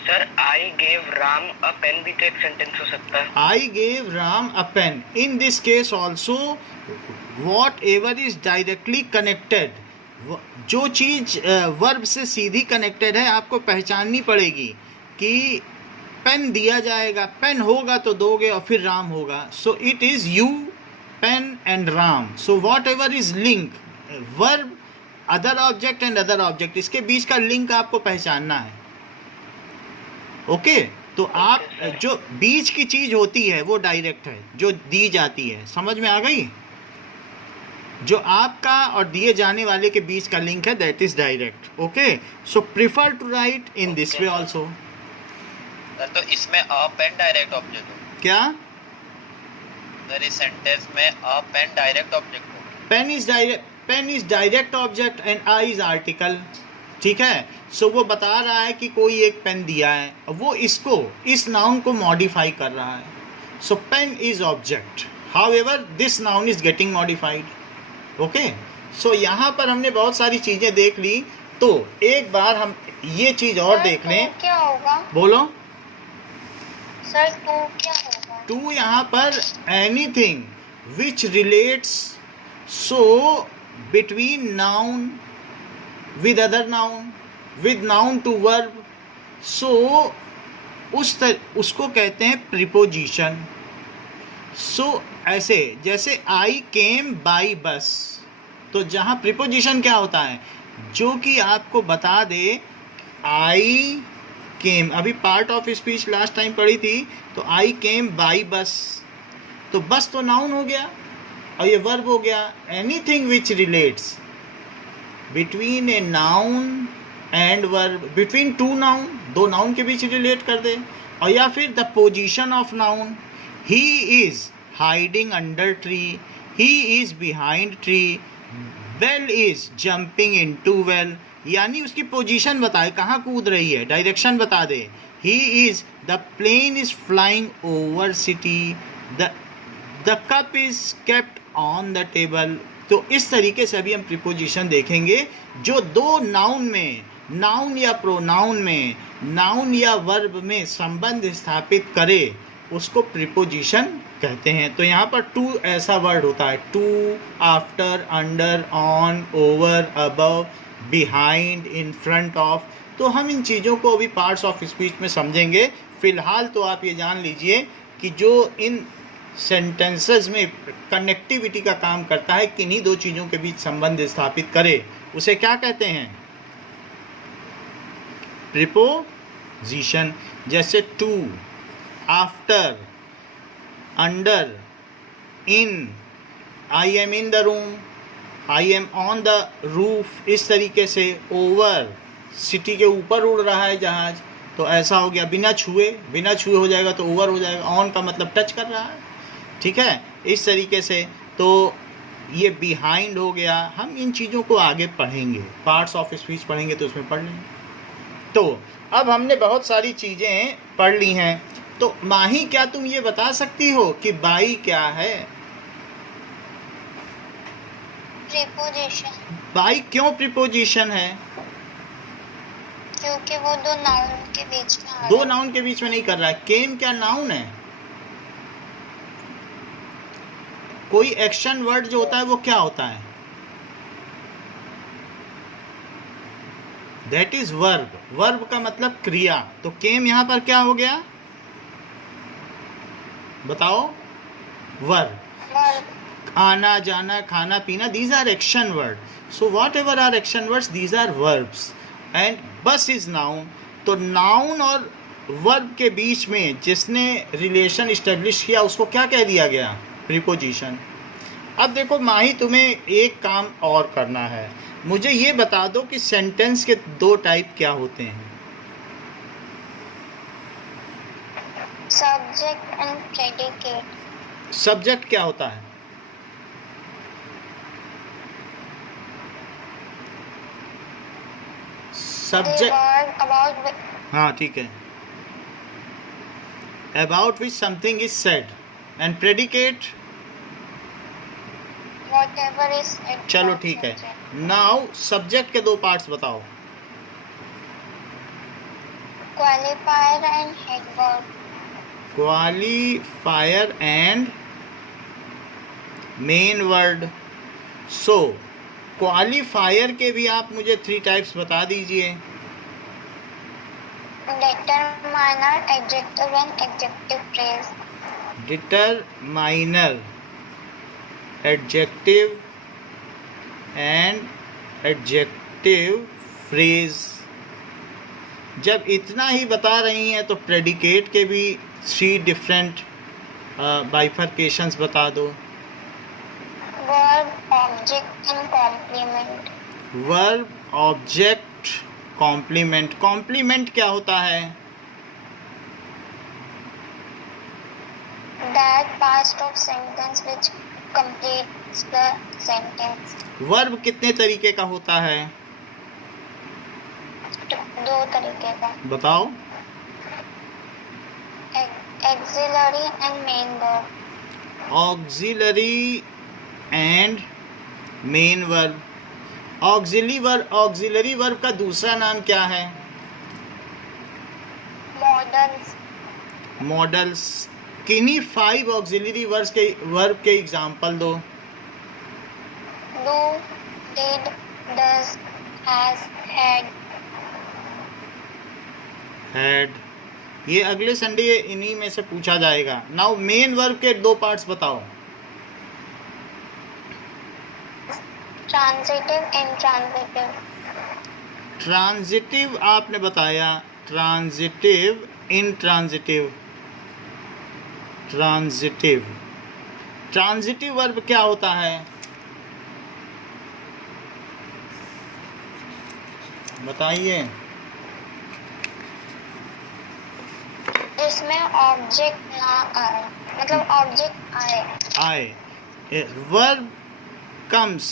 sir, I gave Ram a pen भी तो एक सेंटेंस हो सकता है। I gave Ram a pen, in this case also whatever is directly connected, जो चीज़ वर्ब से सीधी कनेक्टेड है आपको पहचाननी पड़ेगी कि पेन दिया जाएगा, पेन होगा तो दोगे और फिर राम होगा। So it is you, pen and Ram. So whatever is link, verb, other object and other object, इसके बीच का लिंक आपको पहचानना है। ओके तो आप जो बीच की चीज़ होती है वो डायरेक्ट है, जो दी जाती है। समझ में आ गई? जो आपका और दिए जाने वाले के बीच का लिंक है, that is direct. Okay, so prefer to write in this way also. Sir तो इसमें अ पेन डायरेक्ट ऑब्जेक्ट हो क्या? सर इस सेंटेंस में अ पेन डायरेक्ट ऑब्जेक्ट हो। Pen is direct object and I is article. ठीक है, सो वो बता रहा है कि कोई एक पेन दिया है, वो इसको, इस नाउन को मॉडिफाई कर रहा है। So pen is object, however this noun is getting modified. Okay, so यहाँ पर हमने बहुत सारी चीज़ें देख ली। तो एक बार हम ये चीज़ और सर, देख लें। टू क्या होगा? बोलो सर टू क्या होगा? टू यहाँ पर anything which relates, so between noun with other noun, with noun to verb, so उसको कहते हैं प्रीपोजिशन। सो ऐसे जैसे आई केम बाई बस, तो जहाँ प्रीपोजिशन क्या होता है, जो कि आपको बता दे आई केम, अभी part of speech last time पढ़ी थी, तो आई केम बाई बस, तो बस तो नाउन हो गया और ये वर्ब हो गया। Anything which relates between a noun and verb, between two noun, दो नाउन के बीच रिलेट कर दे, और या फिर the position of noun, he is hiding under tree, he is behind tree, bell is jumping into well, यानी उसकी पोजीशन बताए, कहाँ कूद रही है, डायरेक्शन बता दे। He is, the plane is flying over city, the cup is kept on the table. तो इस तरीके से अभी हम प्रीपोजिशन देखेंगे जो दो नाउन में, नाउन या प्रोनाउन में, नाउन या वर्ब में संबंध स्थापित करे, उसको प्रीपोजिशन कहते हैं। तो यहाँ पर टू ऐसा वर्ड होता है, to, after, under, on, over, above, behind, in front of. तो हम इन चीज़ों को अभी पार्ट्स ऑफ स्पीच में समझेंगे। फिलहाल तो आप ये जान लीजिए कि जो इन सेंटेंसेस में कनेक्टिविटी का काम करता है, किन्हीं दो चीज़ों के बीच संबंध स्थापित करे, उसे क्या कहते हैं? प्रीपोजिशन। जैसे to, after, under, in, I am in the room, I am on the roof, इस तरीके से। ओवर, सिटी के ऊपर उड़ रहा है जहाज, तो ऐसा हो गया बिना छुए, बिना छुए हो जाएगा तो ओवर हो जाएगा। ऑन का मतलब टच कर रहा है, ठीक है, इस तरीके से। तो ये बिहाइंड हो गया। हम इन चीज़ों को आगे पढ़ेंगे, पार्ट्स ऑफ स्पीच पढ़ेंगे तो उसमें पढ़ लेंगे। तो अब हमने बहुत सारी चीज़ें पढ़ ली हैं, तो माही क्या तुम ये बता सकती हो कि बाई क्या है? प्रीपोजिशन, बाई क्यों प्रीपोजिशन है? क्योंकि वो दो नाउन के बीच में आ दो रहा है। नाउन के बीच में नहीं कर रहा है। केम क्या नाउन है? कोई एक्शन वर्ड जो होता है वो क्या होता है? That is verb. वर्ब का मतलब क्रिया। तो केम यहाँ पर क्या हो गया? बताओ। वर्ब। वर्ब, आना जाना खाना पीना, these are action word. So whatever are action words, these are verbs. And bus is noun. तो नाउन और वर्ब के बीच में जिसने रिलेशन इस्टेब्लिश किया उसको क्या कह दिया गया? प्रीपोजिशन. अब देखो माही, तुम्हें एक काम और करना है. मुझे ये बता दो कि सेंटेंस के दो टाइप क्या होते हैं? Subject and predicate. सब्जेक्ट क्या होता है? सब्जेक्ट, अबाउट हाँ ठीक है. About which something is said. And predicate, whatever is said. चलो ठीक है. नाउ सब्जेक्ट के दो पार्ट्स बताओ. Qualifier and adverb. Qualifier and main word. So qualifier के भी आप मुझे 3 टाइप्स बता दीजिए. Determiner, adjective and adjective phrase. Determiner, adjective and adjective phrase. जब इतना ही बता रही हैं तो प्रेडिकेट के भी 3 डिफरेंट बाइफर्केशंस बता दो. Verb, object and complement. Verb, object, complement. Complement क्या होता है? That part of sentence which completes the sentence. Verb कितने तरीके का होता है? 2 तरीके का। बताओ. Auxiliary and main verb. Auxiliary and main verb. Auxiliary verb का दूसरा नाम क्या है? Modals. मॉडल्स. किन्हीं 5 ऑक्सिलरी वर्ब के एग्जाम्पल दो. Do, did, does, has, had. Had. ये अगले संडे इन्हीं में से पूछा जाएगा. नाउ मेन वर्ब के 2 पार्ट्स बताओ. Transitive, intransitive. ट्रांजिटिव आपने बताया. Transitive, intransitive. Transitive. Transitive verb क्या होता है? बताइए. जिसमें ऑब्जेक्ट ना आए, मतलब ऑब्जेक्ट आए. आए. वर्ब कम्स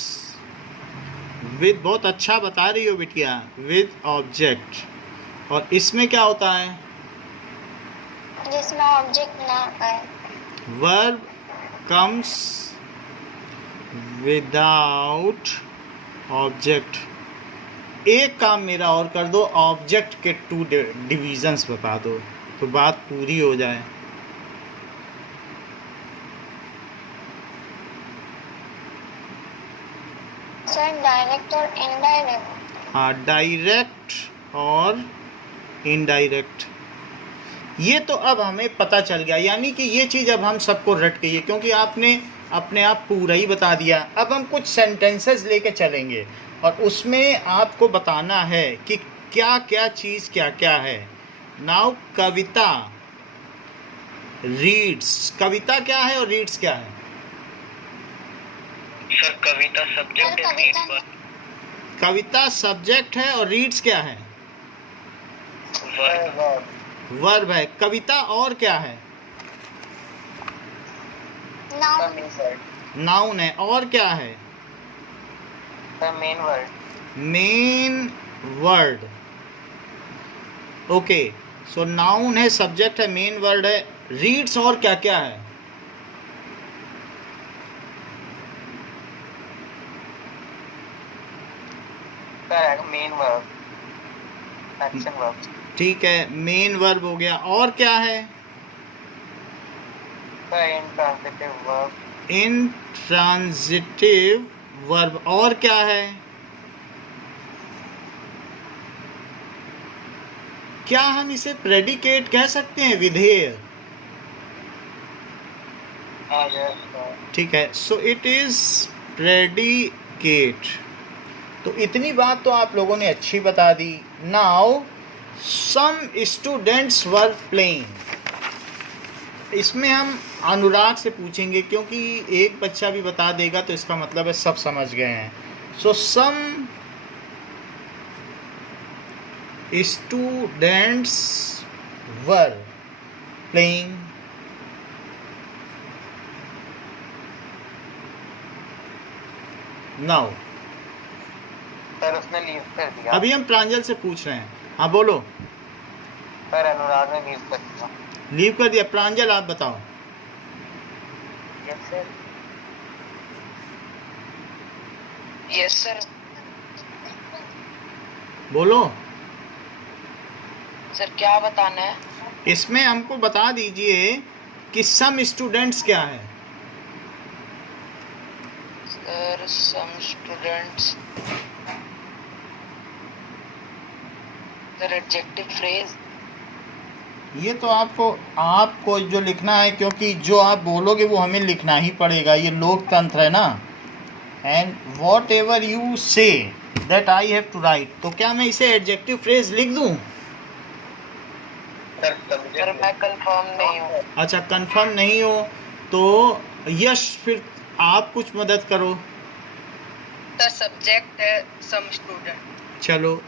विद, बहुत अच्छा बता रही हो बिटिया, विद ऑब्जेक्ट. और इसमें क्या होता है? जिसमें ऑब्जेक्ट ना आए. Verb comes without object. एक काम मेरा और कर दो, ऑब्जेक्ट के 2 डिविजन्स बता दो तो बात पूरी हो जाए. सर डायरेक्ट और इनडायरेक्ट. हाँ, डायरेक्ट और इनडायरेक्ट. ये तो अब हमें पता चल गया, यानी कि ये चीज़ अब हम सबको रट गई है क्योंकि आपने अपने आप पूरा ही बता दिया. अब हम कुछ सेंटेंसेस लेके चलेंगे और उसमें आपको बताना है कि क्या क्या चीज़ क्या क्या है. नाउ कविता रीड्स. कविता क्या है और रीड्स क्या है? सर कविता सब्जेक्ट सर, है, कविता- रीड कविता सब्जेक्ट है और रीड्स क्या है? वर्ब. वर्ब है. कविता और क्या है? नाउन. नाउन है. और क्या है? Main word. Main word. Okay, so noun है, सब्जेक्ट है, मेन वर्ड है, रीड्स और क्या क्या है? Sir main verb, action verb. ठीक है, मेन वर्ब हो गया, और क्या है? Sir intransitive verb. Intransitive verb, और क्या है? क्या हम इसे प्रेडिकेट कह सकते हैं, विधेय? हाँ यस सर। ठीक है, सो इट इज प्रेडिकेट। तो इतनी बात तो आप लोगों ने अच्छी बता दी। Now some students were playing, इसमें हम अनुराग से पूछेंगे, क्योंकि एक बच्चा भी बता देगा तो इसका मतलब है सब समझ गए हैं। So some students were playing. Now sir उसने लीव कर दिया। अभी हम प्रांजल से पूछ रहे हैं। हाँ बोलो। सर अनुराग ने लीव कर दिया। लीव कर दिया। प्रांजल आप बताओ। Yes sir. Yes sir. बोलो। सर क्या बताना है? इसमें हमको बता दीजिए कि सम स्टूडेंट्स क्या है। Sir some students, sir adjective phrase. ये तो आपको जो लिखना है, क्योंकि जो आप बोलोगे वो हमें लिखना ही पड़ेगा, ये लोकतंत्र है ना। And whatever you say that I have to write. तो क्या मैं इसे एडजेक्टिव फ्रेज लिख दूं? सर मैं कंफर्म नहीं हूँ। अच्छा, कंफर्म नहीं हो तो यश फिर आप कुछ मदद करो। सर सब्जेक्ट है सम स्टूडेंट। चलो,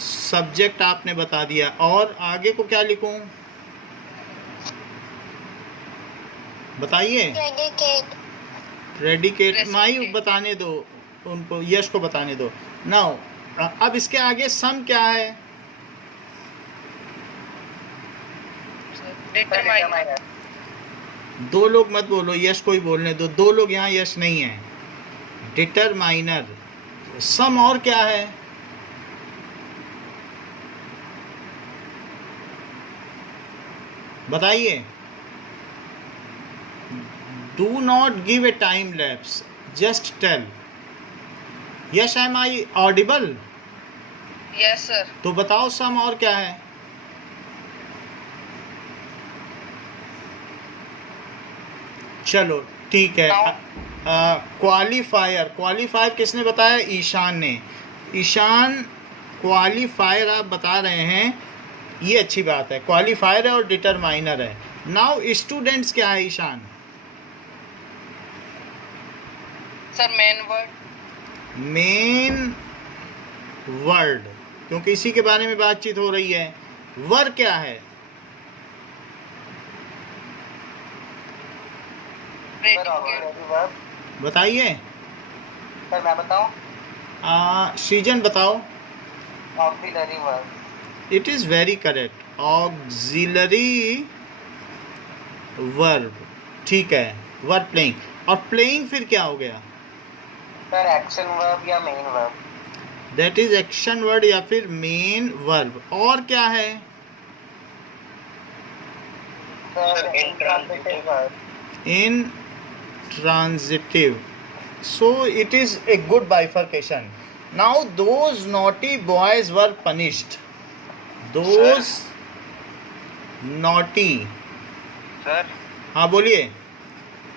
सब्जेक्ट आपने बता दिया, और आगे को क्या लिखूं बताइए। Predicate. प्रेडिकेट माई बताने दो उनको, यश को बताने दो। नाउ अब इसके आगे सम क्या है? डिटरमाइनर। दो लोग मत बोलो, यश को ही बोलने दो। दो लोग यहाँ, यश नहीं है। डिटरमाइनर। सम और क्या है? बताइए। Do not give a time lapse, just tell. Yash, am I audible? Yes sir. तो बताओ सम और क्या है? चलो ठीक है। क्वालिफायर। क्वालिफायर किसने बताया? ईशान ने। ईशान क्वालिफायर आप बता रहे हैं, ये अच्छी बात है। क्वालिफायर है और डिटरमाइनर है। नाउ स्टूडेंट्स क्या है Ishan? Sir main word. Main word, क्योंकि इसी के बारे में बातचीत हो रही है। वर क्या है? Sir auxiliary verb. बताइए। सर मैं बताऊं? सृजन बताओ। Auxiliary verb. It is very correct, auxiliary verb. ठीक है, वर्ब प्लेइंग। और प्लेइंग फिर क्या हो गया? सर एक्शन वर्ब या main verb. That is action word या फिर मेन वर्ब। और क्या है? Sir intransitive verb. In transitive. So it is a good bifurcation. Now those naughty boys were punished. Those naughty. Sir हाँ बोलिए।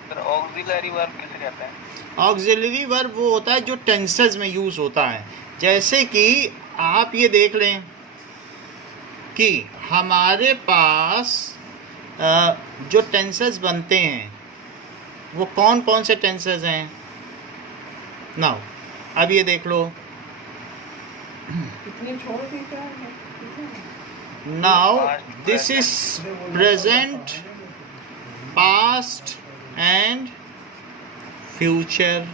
सर ऑक्सिलरी वर्ब किसे कहते हैं? ऑक्सिलरी वर्ब वो होता है जो टेंसेस में यूज़ होता है। जैसे कि आप ये देख लें कि हमारे पास जो टेंसेस बनते हैं वो कौन कौन से टेंसेस हैं। नाउ अब ये देख लो। Now this is present, past and future.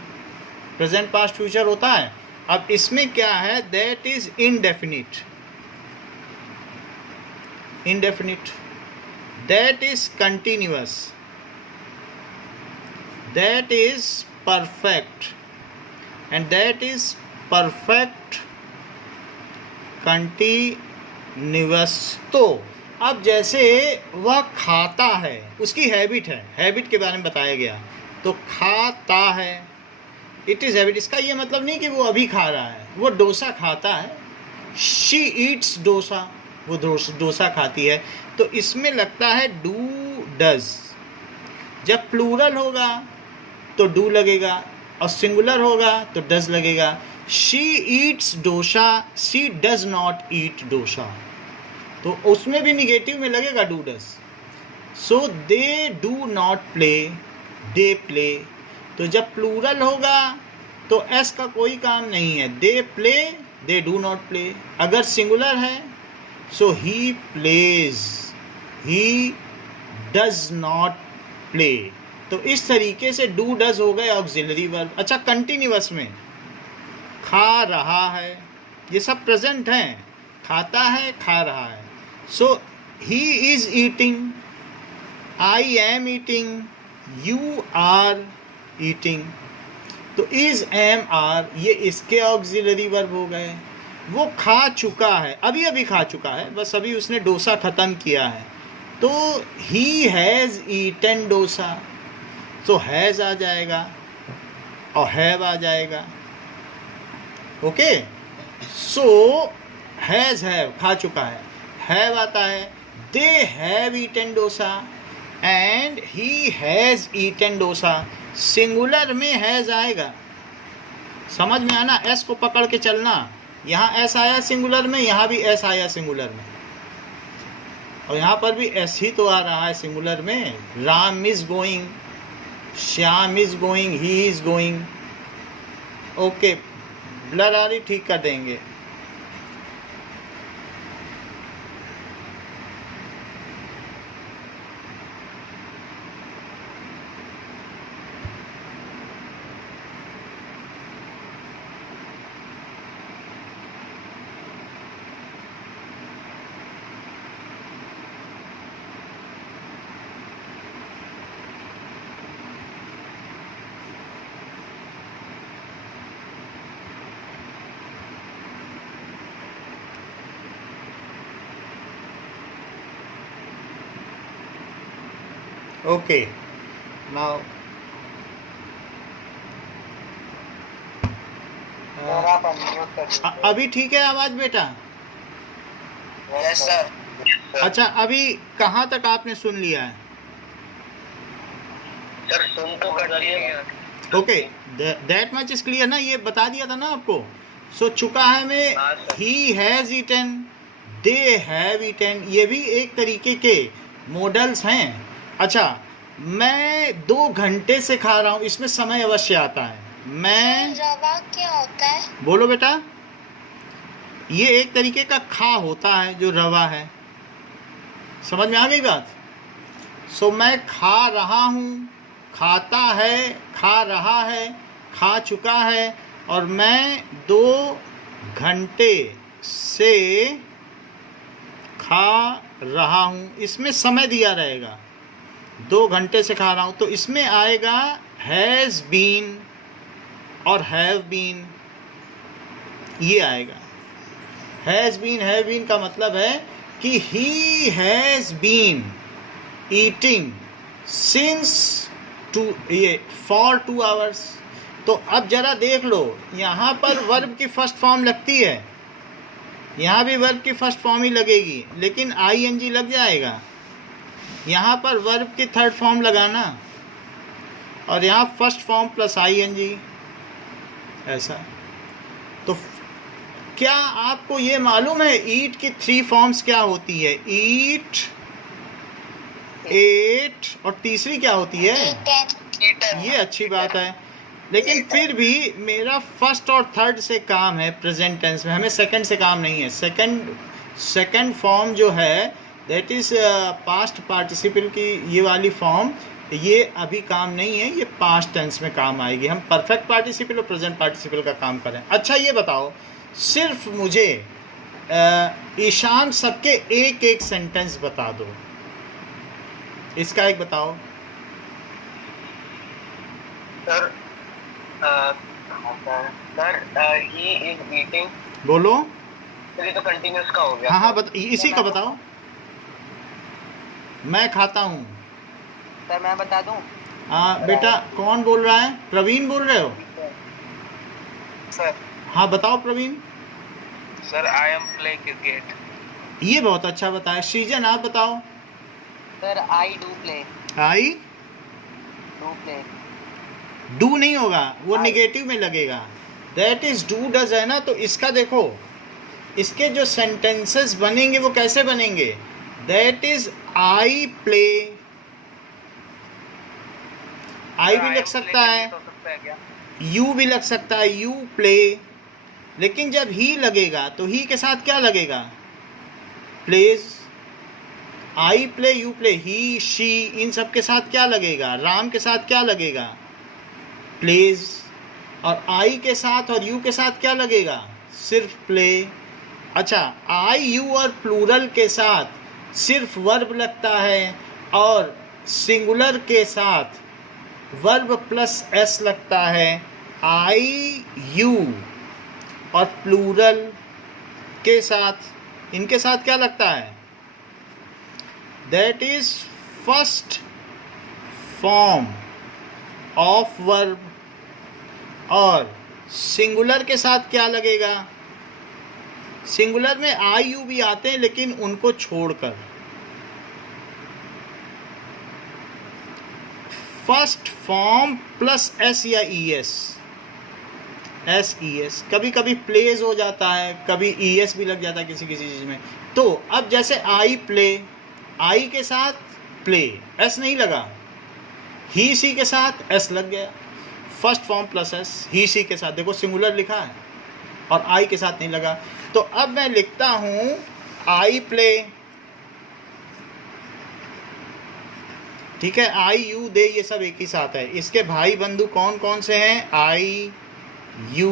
Present, past, future होता है। अब इसमें क्या है? That is indefinite. indefinite. That is continuous. That is perfect. And that is perfect continuous. तो अब जैसे वह खाता है, उसकी हैबिट है, हैबिट के बारे में बताया गया, तो खाता है, इट इज़ हैबिट। इसका ये मतलब नहीं कि वो अभी खा रहा है, वो डोसा खाता है, शी ईट्स डोसा, वो डोसा खाती है। तो इसमें लगता है डू डज। जब प्लूरल होगा तो डू लगेगा और सिंगुलर होगा तो डज लगेगा। She Yeats dosa, she does not eat dosa, तो उसमें भी निगेटिव में लगेगा do does. So they do not play, they play. तो जब प्लूरल होगा तो एस का कोई काम नहीं है, they play, they do not play. अगर सिंगुलर है so he plays, he does not play. तो इस तरीके से डू डज हो गए ऑक्सिलरी वर्ब। अच्छा, कंटिन्यूअस में खा रहा है, ये सब प्रेजेंट हैं, खाता है, खा रहा है। So he is eating, I am eating, you are eating. तो इज, एम, आर ये इसके ऑक्सिलरी वर्ब हो गए। वो खा चुका है, अभी अभी खा चुका है, बस अभी उसने डोसा ख़त्म किया है, तो ही हैज़ ईटन डोसा। तो हैज़ आ जाएगा और हैव आ जाएगा। ओके, सो हैज़, हैव खा चुका है, हैव आता है, they have eaten dosa and he has eaten dosa. Singular में हैज़ आएगा, समझ में आना, एस को पकड़ के चलना। यहाँ एस आया सिंगुलर में, यहाँ भी एस आया सिंगुलर में, और यहाँ पर भी एस ही तो आ रहा है सिंगुलर में। Ram is going, Shyam is going, he is going. Okay, blur आ रही, ठीक कर देंगे। ओके, नाउ आप अनम्यूट कर दीजिए। अभी ठीक है आवाज़ बेटा? Yes sir. अच्छा, अभी कहाँ तक आपने सुन लिया है? सर सुन तो कर दिए। Okay, that much is clear ना, ये बता दिया था ना आपको। सो चुका है में हाँ, sir. He has eaten, they have eaten, ये भी एक तरीके के मॉडल्स हैं। अच्छा, मैं 2 घंटे से खा रहा हूँ, इसमें समय अवश्य आता है। मैं, रवा क्या होता है? बोलो बेटा। ये एक तरीके का खा होता है जो रवा है, समझ में आ गई बात? सो मैं खा रहा हूँ, खाता है, खा रहा है, खा चुका है, और मैं 2 घंटे से खा रहा हूँ। इसमें समय दिया रहेगा, 2 घंटे से खा रहा हूँ, तो इसमें आएगा हैज़ बीन और हैव बीन, ये आएगा। हैज़ बीन, हैव बीन का मतलब है कि he has been eating since for 2 hours. तो अब जरा देख लो, यहाँ पर वर्ब की फर्स्ट फॉर्म लगती है, यहाँ भी वर्ब की फर्स्ट फॉर्म ही लगेगी, लेकिन आईएनजी लग जाएगा। यहाँ पर वर्ब की थर्ड फॉर्म लगाना, और यहाँ फर्स्ट फॉर्म प्लस आईएनजी, ऐसा। तो क्या आपको ये मालूम है ईट की 3 फॉर्म्स क्या होती है? ईट, एट, और तीसरी क्या होती है? ईटन। ये अच्छी बात है, लेकिन फिर भी मेरा फर्स्ट और थर्ड से काम है प्रेजेंट टेंस में, हमें सेकंड से काम नहीं है। सेकंड फॉर्म जो है दैट इज़ पास्ट पार्टिसिपल की ये वाली फॉर्म, ये अभी काम नहीं है, ये पास्ट टेंस में काम आएगी। हम परफेक्ट पार्टिसिपल और प्रेजेंट पार्टिसिपल का काम करें। अच्छा, ये बताओ, सिर्फ मुझे ईशान सबके एक एक सेंटेंस बता दो। इसका एक बताओ। Sir sir he is eating. बोलो। ये तो कंटिन्यूस का हो गया। हाँ हाँ इसी का बताओ। मैं खाता हूँ। सर मैं बता दूं? बेटा कौन बोल रहा है? प्रवीण बोल रहे हो? सर हाँ बताओ Praveen. Sir I am playing cricket. ये बहुत अच्छा बताया। सृजन आप बताओ। Sir I do play. I do play. Do नहीं होगा, वो निगेटिव में लगेगा। दैट इज डू डज है ना, तो इसका देखो, इसके जो सेंटेंसेस बनेंगे वो कैसे बनेंगे? That is I play. I भी लग सकता है, यू भी लग सकता है, यू प्ले। लेकिन जब ही लगेगा तो ही के साथ क्या लगेगा? Plays. I play, you play, he she, इन सब के साथ क्या लगेगा? राम के साथ क्या लगेगा? प्लेज। और आई के साथ और यू के साथ क्या लगेगा? सिर्फ प्ले। अच्छा, आई यू और प्लूरल के साथ सिर्फ वर्ब लगता है, और सिंगुलर के साथ वर्ब प्लस एस लगता है। आई यू और प्लूरल के साथ, इनके साथ क्या लगता है? That is first form of verb. और सिंगुलर के साथ क्या लगेगा? सिंगुलर में आई यू भी आते हैं, लेकिन उनको छोड़कर फर्स्ट फॉर्म प्लस एस या E S. S E S, कभी कभी प्लेज हो जाता है, कभी ई एस भी लग जाता है किसी किसी चीज़ में। तो अब जैसे आई प्ले, आई के साथ प्ले, एस नहीं लगा। ही सी के साथ एस लग गया, फर्स्ट फॉर्म प्लस एस। ही सी के साथ देखो सिंगुलर लिखा है और आई के साथ नहीं लगा। तो अब मैं लिखता हूँ आई प्ले, ठीक है। आई यू दे ये सब एक ही साथ है। इसके भाई बंधु कौन कौन से हैं? आई यू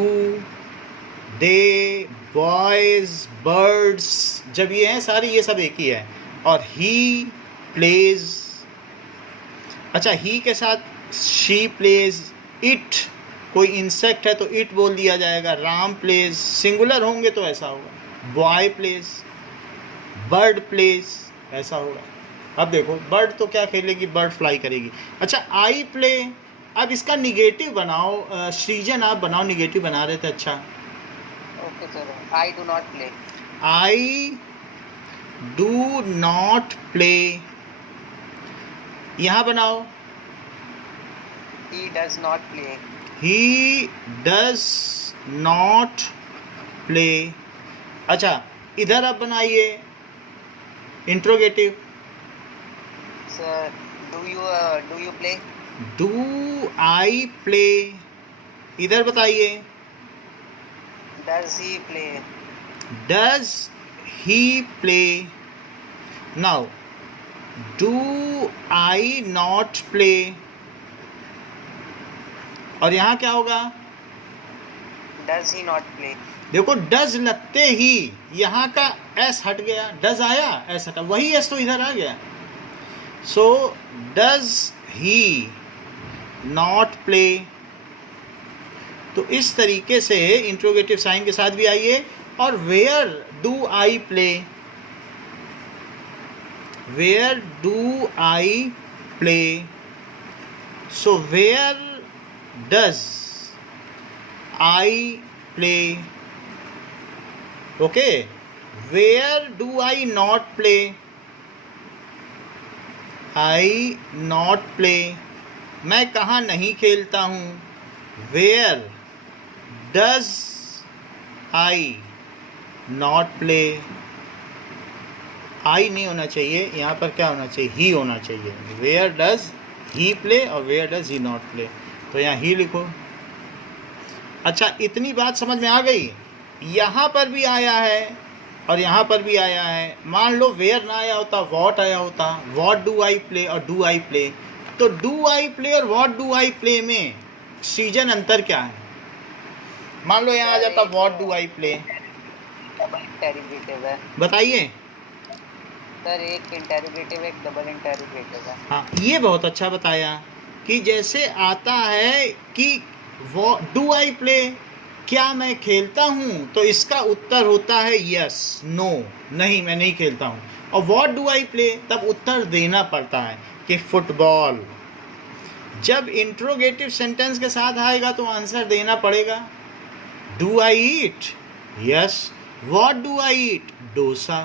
दे, बॉयज, बर्ड्स, जब ये हैं सारी, ये सब एक ही है। और ही प्लेज। अच्छा, ही के साथ शी प्लेज, इट, कोई इंसेक्ट है तो इट बोल दिया जाएगा। राम प्लेज, सिंगुलर होंगे तो ऐसा होगा। बॉय प्लेज, बर्ड प्लेज, ऐसा होगा। अब देखो, बर्ड तो क्या खेलेगी? बर्ड फ्लाई करेगी। अच्छा, आई प्ले। अब इसका निगेटिव बनाओ। सृजन आप बनाओ, निगेटिव बना रहे थे। अच्छा, okay sir. I do not play. I do not play. यहाँ बनाओ, ही does not play. He does not play. अच्छा, इधर आप बनाइए interrogative. Sir do you play. Do I play. इधर बताइए, does he play. Does he play. Now do I not play. और यहाँ क्या होगा? Does he not play. देखो, डज लगते ही यहाँ का एस हट गया। डज आया, एस हटा, वही एस तो इधर आ गया। So does he not play. तो इस तरीके से इंट्रोगेटिव साइन के साथ भी आइए। और where do I play, where do I play. So where does I play. Okay, where do I not play, I not play. मैं कहाँ नहीं खेलता हूँ? Where does I not play. I नहीं होना चाहिए, यहाँ पर क्या होना चाहिए? ही होना चाहिए। वेयर डज ही प्ले और where does he not play, तो यहाँ ही लिखो। अच्छा, इतनी बात समझ में आ गई? यहाँ पर भी आया है और यहाँ पर भी आया है। मान लो वेयर ना आया होता, वॉट आया होता। वॉट डू आई प्ले और डू आई प्ले। तो डू आई प्ले और वॉट डू आई प्ले में सृजन अंतर क्या है? मान लो यहाँ आ जाता what do I play. Double interrogative है बताइए। सर, एक इंटेरोगेटिव एक डबल इंटेरोगेटिव है। हाँ, ये बहुत अच्छा बताया कि जैसे आता है कि वो डू आई प्ले, क्या मैं खेलता हूँ, तो इसका उत्तर होता है यस, नो, नहीं मैं नहीं खेलता हूँ। और व्हाट डू आई प्ले, तब उत्तर देना पड़ता है कि फुटबॉल। जब इंट्रोगेटिव सेंटेंस के साथ आएगा तो आंसर देना पड़ेगा do I eat, yes. What do I eat, dosa.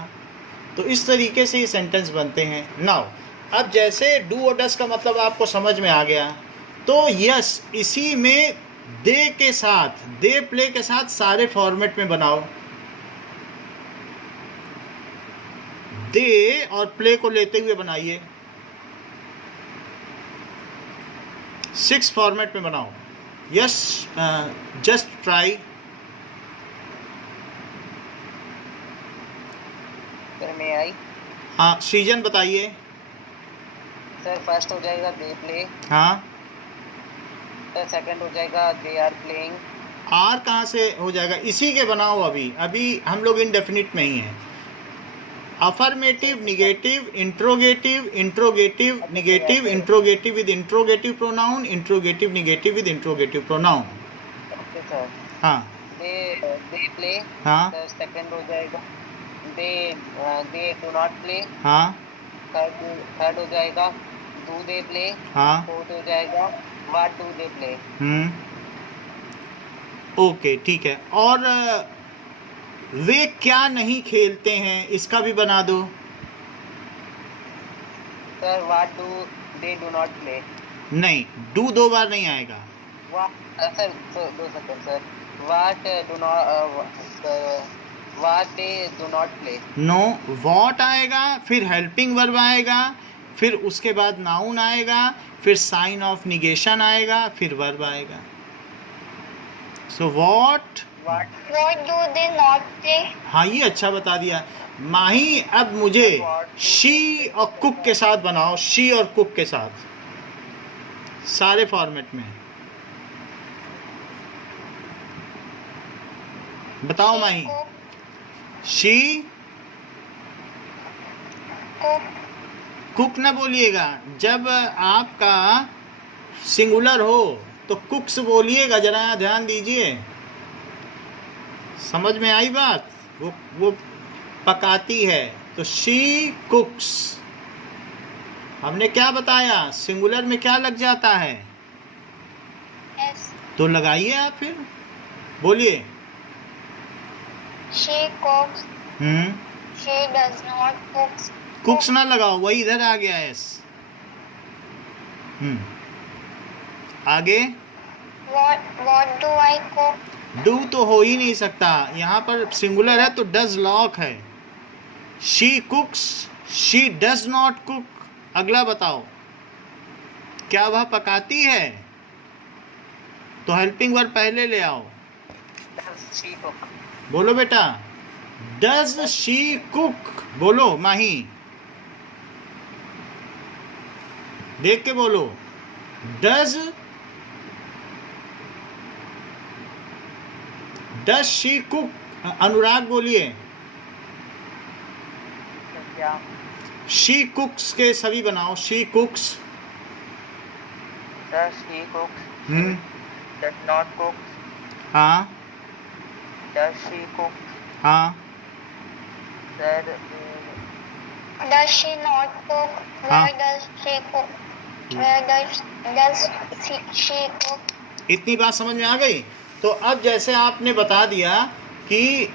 तो इस तरीके से ये सेंटेंस बनते हैं। नाउ अब जैसे डू और डस का मतलब आपको समझ में आ गया, तो यस इसी में दे के साथ, दे प्ले के साथ सारे फॉर्मेट में बनाओ। दे और प्ले को लेते हुए बनाइए, 6 फॉर्मेट में बनाओ। Yes, just try. सर मे आई? हाँ, सीजन बताइए। सर फर्स्ट हो जाएगा दे प्ले, हाँ, सर सेकंड हो जाएगा दे आर प्लेइंग। आर कहाँ से हो जाएगा, इसी के बनाओ। अभी हम लोग इनडेफिनिट में ही हैं। Affirmative, negative, interrogative, interrogative, negative, interrogative with interrogative pronoun, interrogative negative with interrogative pronoun. Okay sir. हाँ दे प्ले, हाँ सर सेकंड हो जाएगा दे डू नॉट प्ले। हाँ थर्ड हो जाएगा डू दे प्ले। हाँ। फोर्थ हो जाएगा what do they play. Okay, ठीक है। और वे क्या नहीं खेलते हैं, इसका भी बना दो। Sir what do they do not play. नहीं, डू 2 बार नहीं आएगा। Sir 2 second sir. What do not what they do not play. No, what आएगा, फिर हेल्पिंग वर्ब आएगा, फिर उसके बाद नाउन आएगा, फिर साइन ऑफ निगेशन आएगा, फिर वर्ब आएगा। So what, What do they not play? हाँ ये अच्छा बता दिया माही। अब मुझे शी और कुक के साथ बनाओ, शी और कुक के साथ सारे फॉर्मेट में बताओ माही। शी Cook, कुक ना बोलिएगा, जब आपका सिंगुलर हो तो कुक्स बोलिएगा। जरा ध्यान दीजिए, समझ में आई बात। वो पकाती है, तो शी कुक्स। हमने क्या बताया, सिंगुलर में क्या लग जाता है, yes. तो लगाइए आप, फिर बोलिए। She cooks. She does not cook. कुक्स ना लगाओ, वही इधर आ गया एस। आगे What do I cook? Do तो हो ही नहीं सकता, यहाँ पर सिंगुलर है तो डज लॉक है। She कुक्स, she does not cook. अगला बताओ, क्या वह पकाती है, तो हेल्पिंग वर्ब पहले ले आओ। Does she cook? बोलो बेटा, डज शी कुक, बोलो माही, देख के बोलो। Does she cook. अनुराग बोलिए। क्या? शी कुक्स के सभी बनाओ, she कुक्स। Does she cook? Does not cook? हाँ Does she cook? हाँ Sir, Does she not cook? हाँ। Where does she cook? Where does she cook? इतनी बात समझ में आ गई। तो अब जैसे आपने बता दिया कि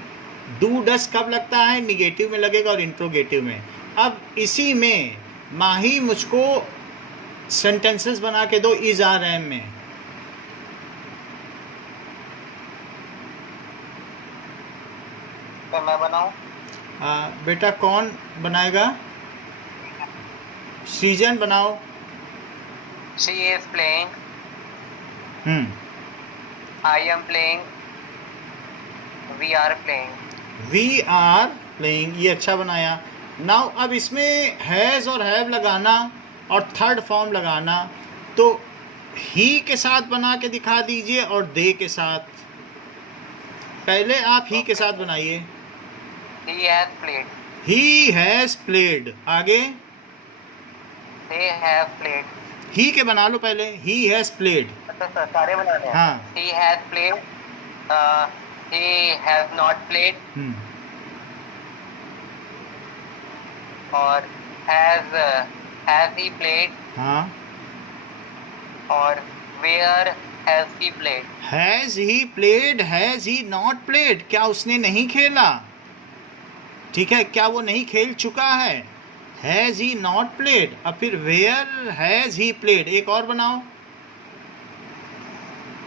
डू डस कब लगता है, निगेटिव में लगेगा और इंट्रोगेटिव में। अब इसी में माही मुझको सेंटेंसेस बना के दो इज आर एम में। तो मैं बनाऊं? बेटा कौन बनाएगा? सीजन बनाओ। She is playing. I am playing. We are playing. We are playing, ये अच्छा बनाया। नाउ अब इसमें हैज़ और हैव लगाना और थर्ड फॉर्म लगाना, तो ही के साथ बना के दिखा दीजिए और दे के साथ। पहले आप ही के साथ बनाइए। he has played, he has played. आगे they have played, ही के बना लो पहले, ही हैज प्लेड। अच्छा सर सारे बनाने हैं। हाँ। he has played, he has not played, और has he played, हाँ। और where has he played, has he played, has he not played, क्या उसने नहीं खेला? ठीक है, क्या वो नहीं खेल चुका है? Has he not played. अब फिर वेयर हैज ही प्लेड, एक और बनाओ।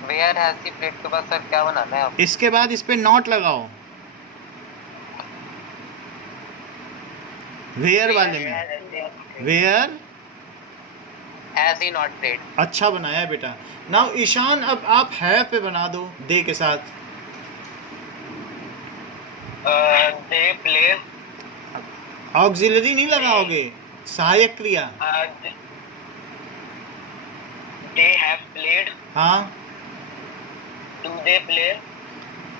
where has he played के बाद सर क्या बनाना है अब? इसके बाद इस पे नॉट लगाओ, वेयर वाले में, where. has he not played, अच्छा बनाया है बेटा। नाउ ईशान, अब आप हैव पे बना दो दे के साथ। दे प्ले, ऑक्सिलरी नहीं लगाओगे, सहायक क्रिया। दे हैव प्लेड, हाँ, डू दे प्ले,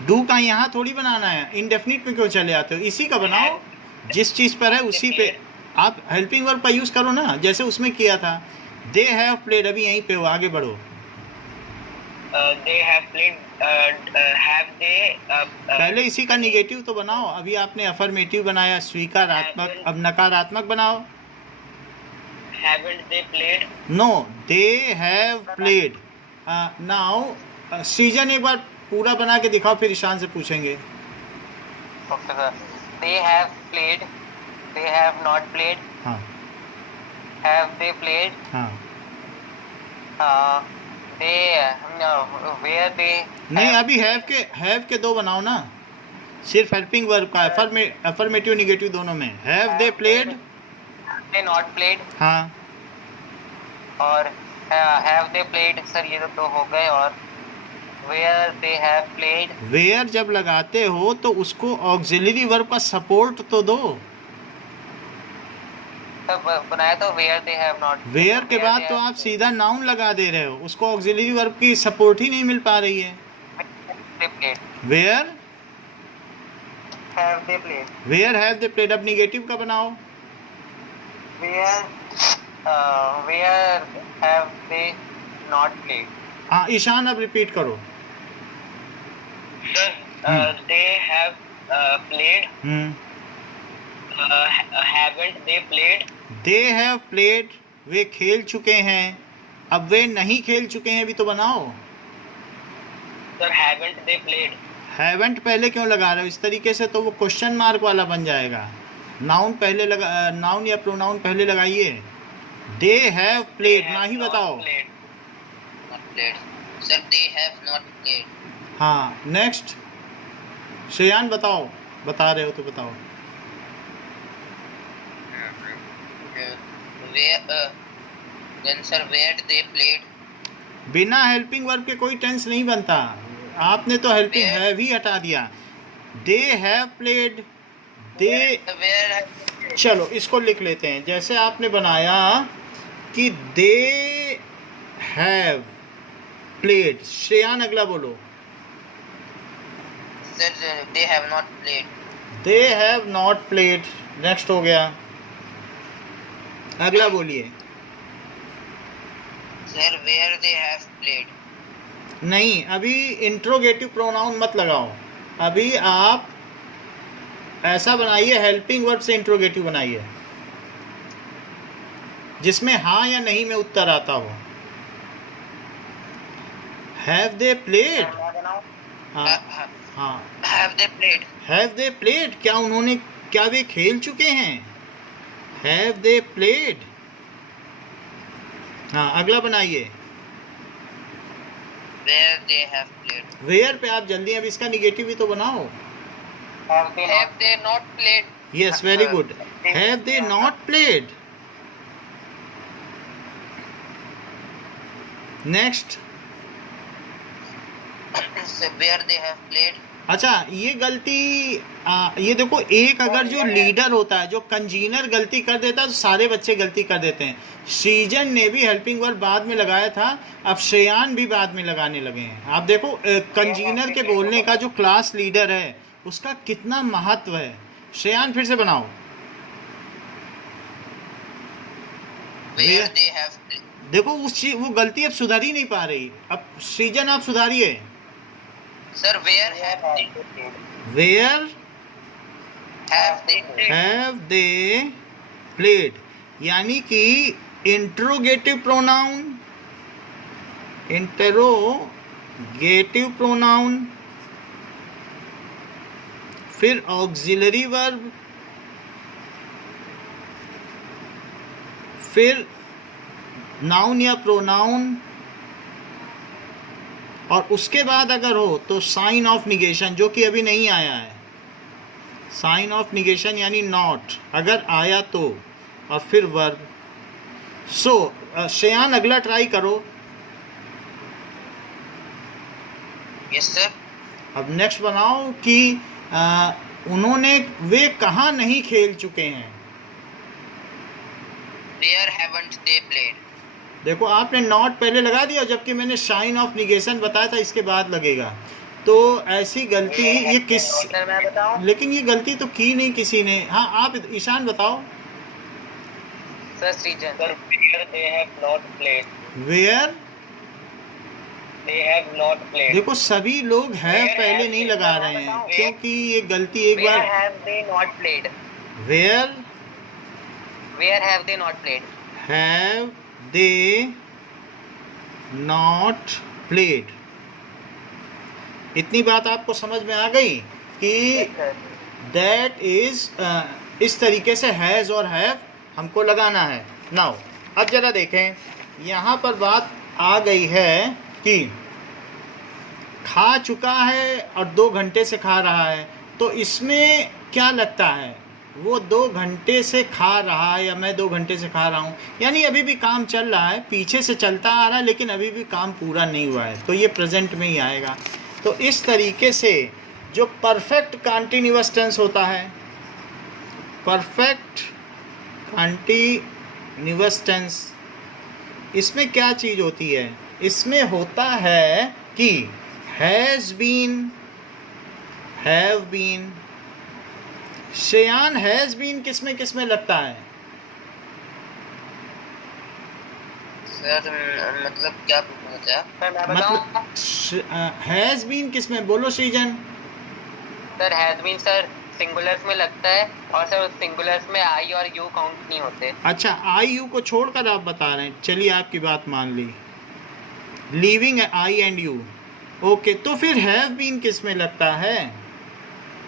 डू का यहाँ थोड़ी बनाना है, इनडेफिनिट में क्यों चले आते हो? इसी का बनाओ, जिस चीज़ पर है उसी पे आप हेल्पिंग वर्ब का यूज़ करो ना, जैसे उसमें किया था। दे हैव प्लेड, अभी यहीं पे हो, आगे बढ़ो। दे हैव प्लेड, हैव दे, पहले इसी का निगेटिव तो बनाओ, अभी आपने अफर्मेटिव बनाया, स्वीकारात्मक, अब नकारात्मक बनाओ। Haven't they played, no, they have played. Now सीजन एक बार पूरा बना के दिखाओ, फिर ईशान से पूछेंगे। Okay sir. they have played, they have not played, हाँ have they played, हाँ। they where they नहीं, अभी हैव के दो बनाओ ना, सिर्फ हेल्पिंग वर्ब का, अफर्मेटिव निगेटिव दोनों में। Have they played, they not played, हाँ। और have they played सर ये तो हो गए, और where they have played, where जब लगाते हो तो उसको ऑक्सिलरी वर्ब का सपोर्ट तो दो। तब बनाया तो where they have not played, where के where बाद they तो have आप played, सीधा नाउन लगा दे रहे हो, उसको ऑक्सिलरी वर्ब की सपोर्ट ही नहीं मिल पा रही है। they played, where, have they played, where have they played. अब निगेटिव का बनाओ। where have they not played, हाँ ईशान, अब रिपीट करो। Sir they have played, haven't they played, they have played, वे खेल चुके हैं। अब वे नहीं खेल चुके हैं भी तो बनाओ। Sir haven't they played, haven't पहले क्यों लगा रहे हो? इस तरीके से तो वो क्वेश्चन मार्क वाला बन जाएगा। नाउन पहले लगा, नाउन या प्रोनाउन पहले लगाइए। दे हैव प्लेड ना ही बताओ। not played, sir they have not played, हाँ, नेक्स्ट श्रेयान बताओ, बता रहे हो तो बताओ। where then sir where they played, बिना हेल्पिंग वर्ब के कोई टेंस नहीं बनता, आपने तो हेल्पिंग हैव ही हटा दिया। दे have played, they, where have they played? चलो इसको लिख लेते हैं, जैसे आपने बनाया कि दे हैव प्लेड। श्रेयान अगला बोलो। sir they have not played, they have not played, next हो गया। अगला बोलिए। sir where they have played, नहीं, अभी इंट्रोगेटिव प्रोनाउन मत लगाओ, अभी आप ऐसा बनाइए, हेल्पिंग वर्ब से इंट्रोगेटिव बनाइए जिसमें हाँ या नहीं में उत्तर आता हो। हैव दे प्लेड, हाँ हाँ, have they played, have they played, क्या उन्होंने, क्या वे खेल चुके हैं? Have they played. हाँ, अगला बनाइए। where they have played, where पे आप जल्दी, अब इसका निगेटिव भी तो बनाओ। have they have they not played, yes, very good. Have they not played. Next. sir where they have played, अच्छा, ये गलती, ये देखो, एक अगर जो लीडर होता है, जो कंजीनर गलती कर देता है तो सारे बच्चे गलती कर देते हैं। सृजन ने भी हेल्पिंग वर्ब बाद में लगाया था, अब श्रेयान भी बाद में लगाने लगे हैं। आप देखो, कंजीनर के बोलने का जो क्लास लीडर है उसका कितना महत्व है। श्रेयान फिर से बनाओ। Where they have देखो वो गलती अब सुधार ही नहीं पा रही। अब सृजन आप सुधारिए। Sir, where have they where played? Have they played, यानी कि इंट्रोगेटिव प्रोनाउन, इंटेरोगेटिव प्रोनाउन, फिर ऑक्सिलरी वर्ब, फिर नाउन या प्रोनाउन, और उसके बाद अगर हो तो साइन ऑफ निगेशन, जो कि अभी नहीं आया है। साइन ऑफ निगेशन यानी नॉट, अगर आया तो, और फिर वर्ब। सो श्रेयान अगला ट्राई करो। Yes, sir. अब नेक्स्ट बनाओ कि वे कहाँ नहीं खेल चुके हैं। Where haven't they played? देखो आपने नॉट पहले लगा दिया, जबकि मैंने साइन ऑफ निगेशन बताया था इसके बाद लगेगा। तो ऐसी गलती ये किस, सर मैं बताऊं? लेकिन ये गलती तो की नहीं किसी ने। हाँ आप ईशान बताओ। सर सृजन। Sir, where they have not played. Where, They have not played. देखो सभी लोग है पहले नहीं लगा रहे हैं, क्योंकि ये गलती एक Where बार। have they not played? Where Where have they not played? Have they not played. इतनी बात आपको समझ में आ गई कि सर दैट इज इस तरीके से हैज़ और हैव हमको लगाना है। नाउ अब जरा देखें, यहाँ पर बात आ गई है कि खा चुका है और 2 घंटे से खा रहा है, तो इसमें क्या लगता है, वो 2 घंटे से खा रहा है या मैं 2 घंटे से खा रहा हूँ, यानी अभी भी काम चल रहा है, पीछे से चलता आ रहा है, लेकिन अभी भी काम पूरा नहीं हुआ है, तो ये प्रेजेंट में ही आएगा। तो इस तरीके से जो परफेक्ट कंटीन्यूअस टेंस होता है, परफेक्ट कंटीन्यूअस टेंस, इसमें क्या चीज़ होती है, इसमें होता है कि has been, have been. Shreyan has been किसमें किसमें लगता है? सर मतलब क्या पूछना चाहा? सर मैं बताऊं? मतलब हैज़ बीन किसमें, बोलो Srijan. Sir has been sir singulars में लगता है, और सर सिंगुलर्स में आई और यू काउंट नहीं होते। अच्छा, आई यू को छोड़कर आप बता रहे हैं, चलिए आपकी बात मान ली, leaving I and you. Okay, तो फिर हैव बीन किस में लगता है?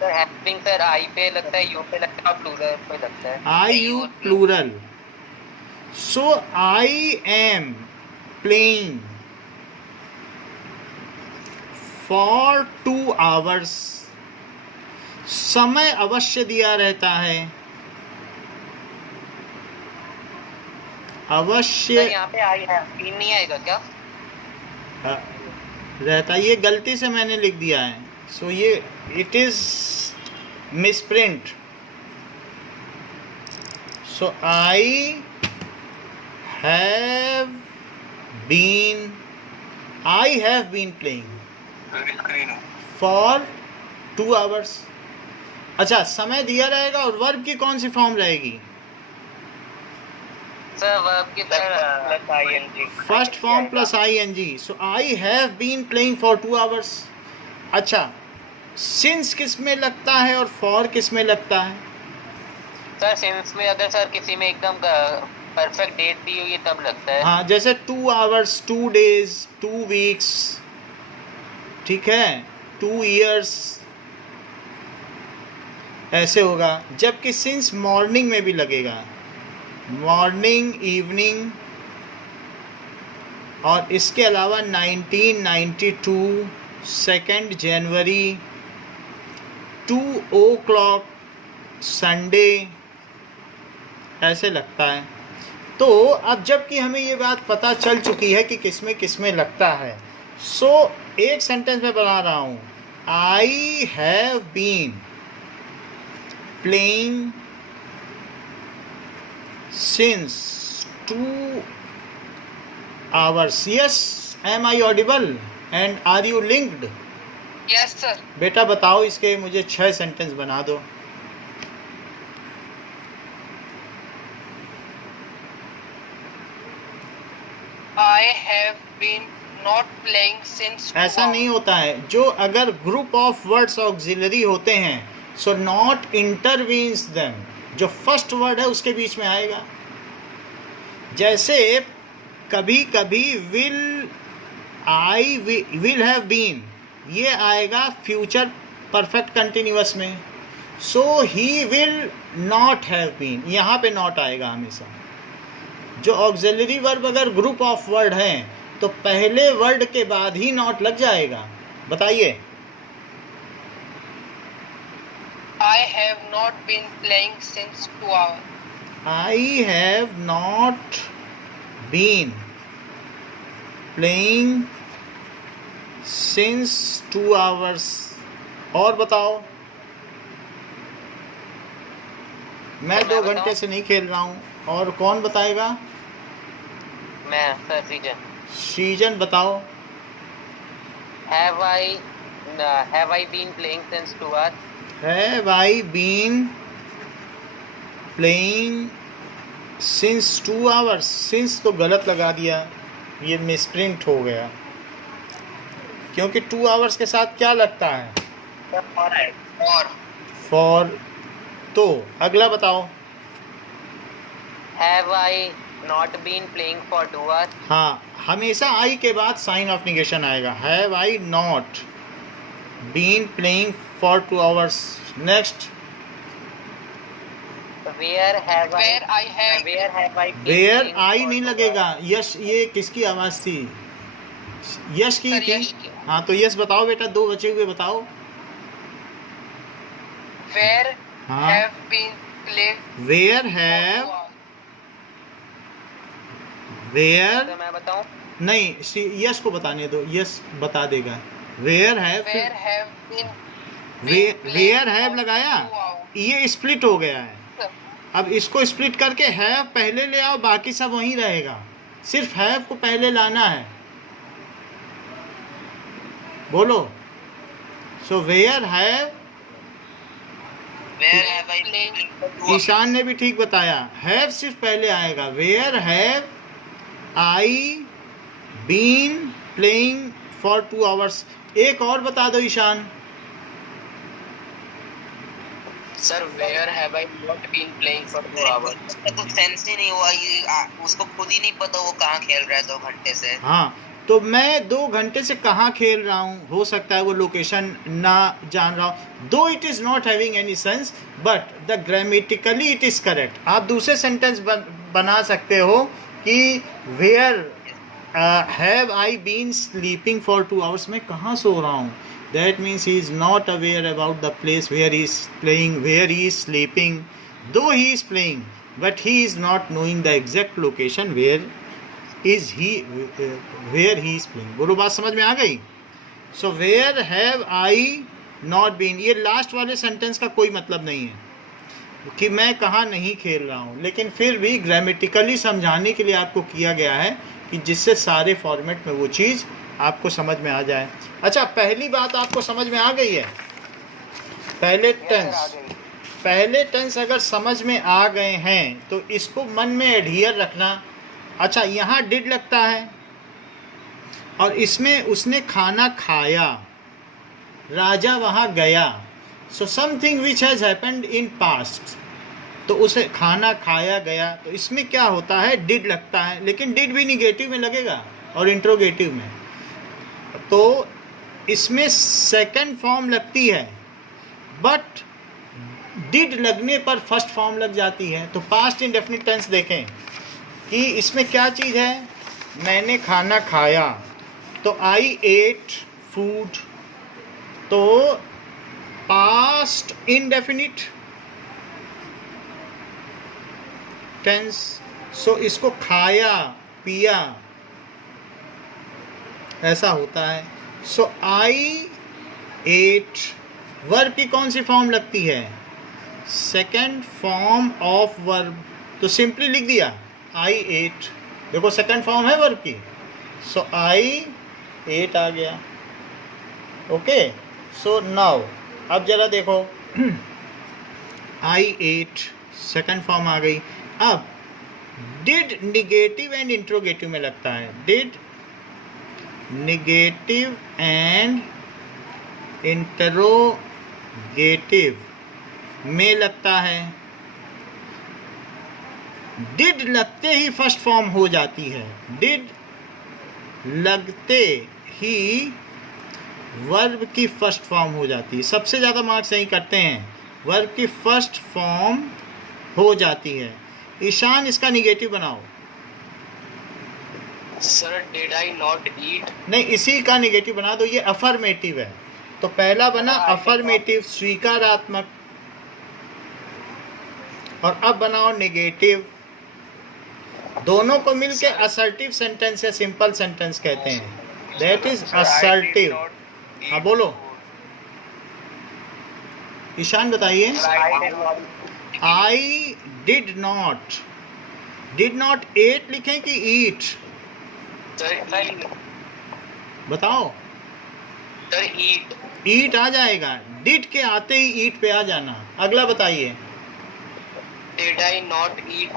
Sir has been sir I पे लगता है, यू पे लगता है और प्लूरल पे लगता है। I you plural. So I am playing for 2 hours. समय अवश्य दिया रहता है, अवश्य सर यहाँ पे आई है, बीन नहीं आएगा क्या? रहता है, ये गलती से मैंने लिख दिया है, सो ये it is misprint. So I have been playing for 2 hours. अच्छा, समय दिया रहेगा और वर्ब की कौन सी फॉर्म रहेगी? सर वर्ब की sir Plus ing. First form plus ing। So I have been playing for 2 hours. अच्छा, सिंस किस में लगता है और फॉर किस में लगता है? सर सिंस में अगर सर किसी में एकदम परफेक्ट डेट दी हुई है तब लगता है। हाँ, जैसे 2 आवर्स, 2 डेज, 2 वीक्स, ठीक है, 2 ईयर्स, ऐसे होगा। जबकि सिंस मॉर्निंग में भी लगेगा, मॉर्निंग, इवनिंग, और इसके अलावा 1992, 2 जनवरी, 2 o'clock, संडे, ऐसे लगता है। तो अब जबकि हमें ये बात पता चल चुकी है कि किसमें लगता है, सो एक सेंटेंस में बना रहा हूँ, I have been playing since 2 hours. Yes, am I audible and are you linked? Yes sir. बेटा बताओ, इसके मुझे 6 सेंटेंस बना दो। I have been not playing since 2 ऐसा नहीं hours. होता है। जो अगर ग्रुप ऑफ वर्ड्स ऑक्सिलरी होते हैं, सो नॉट इंटरवीन्स देम, जो फर्स्ट वर्ड है उसके बीच में आएगा। जैसे कभी कभी विल हैव बीन, ये आएगा फ्यूचर परफेक्ट कंटिन्यूअस में। So he will not have been, यहाँ पे नॉट आएगा हमेशा। जो ऑक्सिलरी वर्ब अगर ग्रुप ऑफ वर्ड हैं तो पहले वर्ड के बाद ही नॉट लग जाएगा। बताइए। I have not been playing since 2 hours. I have not been playing since 2 hours. और बताओ। मैं 2 घंटे से नहीं खेल रहा हूँ। और कौन बताएगा? मैं सर सीजन। सीजन बताओ। Have I been playing since 2 hours? Have I been playing since 2 hours? Since तो गलत लगा दिया, ये मिसप्रिंट हो गया, क्योंकि 2 hours के साथ क्या लगता है? For। तो अगला बताओ। Have I not been playing for 2 hours? हाँ, हमेशा आई के बाद साइन ऑफ निगेशन आएगा। Have I not been playing for 2 hours? Next। Where have I been Where playing I for नहीं 2 लगेगा। hours? यश, ये किसकी आवाज थी? यश की सर, थी। यश की। हाँ, तो यश बताओ बेटा, 2 बचे हुए बताओ। Where हाँ। have been playing Where for have 2 hours? where तो मैं बताऊं? नहीं, यश को बताने दो, यश बता देगा। Where have Where have been where have लगाया, 2 hours? ये स्प्लिट हो गया है। सर, अब इसको स्प्लिट करके हैव पहले ले आओ, बाकी सब वहीं रहेगा, सिर्फ हैव को पहले लाना है। बोलो। So where have, Where have I playing been for 2 hours? Ishaan ने भी ठीक बताया, हैव सिर्फ पहले आएगा। Where have I been playing for 2 hours। एक और बता दो Ishaan. Sir where have I not been playing for 2 hours? उसका कुछ सेंस ही नहीं हुआ, ये उसको खुद ही नहीं पता वो कहाँ खेल रहा है 2 घंटे से। हाँ, तो मैं 2 घंटे से कहाँ खेल रहा हूँ, हो सकता है वो लोकेशन ना जान रहा हूँ। Though it is not having any sense but the grammatically it is correct. आप दूसरे सेंटेंस बना सकते हो कि where have I been sleeping for 2 hours, मैं कहाँ सो रहा हूँ। That means he is not aware about the place where he is playing, where he is sleeping, though he is playing but he is not knowing the exact location where is he, where he is playing. बोलो, बात समझ में आ गई। So where have I not been, ये लास्ट वाले सेंटेंस का कोई मतलब नहीं है कि मैं कहाँ नहीं खेल रहा हूँ, लेकिन फिर भी ग्रामेटिकली समझाने के लिए आपको किया गया है कि जिससे सारे फॉर्मेट में वो चीज़ आपको समझ में आ जाए। अच्छा, पहली बात आपको समझ में आ गई है। पहले टेंस अगर समझ में आ गए हैं तो इसको मन में एडहियर रखना। अच्छा, यहाँ डिड लगता है और इसमें उसने खाना खाया, राजा वहाँ गया। So something which has happened in past, तो उसे खाना खाया गया, तो इसमें क्या होता है, डिड लगता है। लेकिन डिड भी निगेटिव में लगेगा और इंट्रोगेटिव में, तो इसमें सेकंड फॉर्म लगती है बट डिड लगने पर फर्स्ट फॉर्म लग जाती है। तो पास्ट इंडेफिनिट टेंस देखें कि इसमें क्या चीज़ है, मैंने खाना खाया, तो आई एट फूड, तो पास्ट इंडेफिनिट टेंस। सो इसको खाया पिया ऐसा होता है। सो आई एट, वर्ब की कौन सी फॉर्म लगती है, सेकेंड फॉर्म ऑफ वर्ब, तो सिंपली लिख दिया आई एट। देखो सेकंड फॉर्म है वर्ब की, सो आई एट आ गया। ओके, सो नाउ अब जरा देखो, आई एट सेकंड फॉर्म आ गई। अब डिड निगेटिव एंड इंट्रोगेटिव में लगता है, डिड निगेटिव एंड इंटरोगेटिव में लगता है। डिड लगते ही फर्स्ट फॉर्म हो जाती है, डिड लगते ही वर्ब की फर्स्ट फॉर्म हो जाती है। सबसे ज़्यादा मार्क्स यही करते हैं, वर्ब की फर्स्ट फॉर्म हो जाती है। ईशान इसका निगेटिव बनाओ। सर डिड आई नॉट ईट। नहीं, इसी का निगेटिव बना दो, ये अफर्मेटिव है। तो पहला बना अफर्मेटिव, स्वीकारात्मक, और अब बनाओ निगेटिव। दोनों को मिलके असर्टिव सेंटेंस या सिंपल सेंटेंस कहते हैं। That is assertive. हाँ बोलो ईशान, बताइए। आई डिड नॉट एट लिखें कि ईट? बताओ। सर ईट। ईट आ जाएगा, डिड के आते ही ईट पे आ जाना। अगला बताइए। Did I not eat.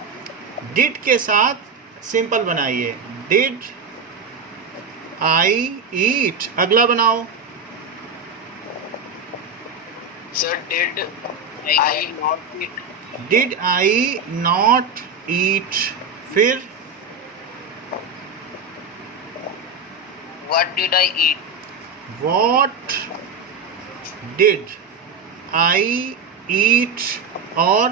Did के साथ सिंपल बनाइए, डिड आई ईट। अगला बनाओ। Sir did I not eat. Did I not eat. फिर What did I eat? What did I eat, और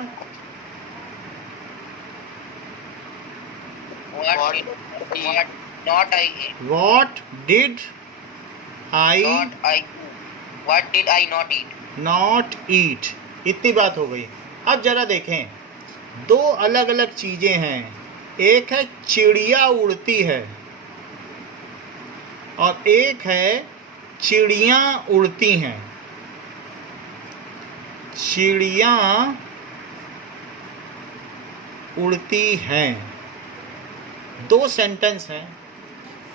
What not I eat? What did I Not I. What did I not eat? Not eat. इतनी बात हो गई। अब जरा देखें, दो अलग अलग चीजें हैं। एक है चिड़िया उड़ती है, और एक है चिड़ियाँ उड़ती हैं। चिड़ियाँ उड़ती हैं, दो सेंटेंस हैं।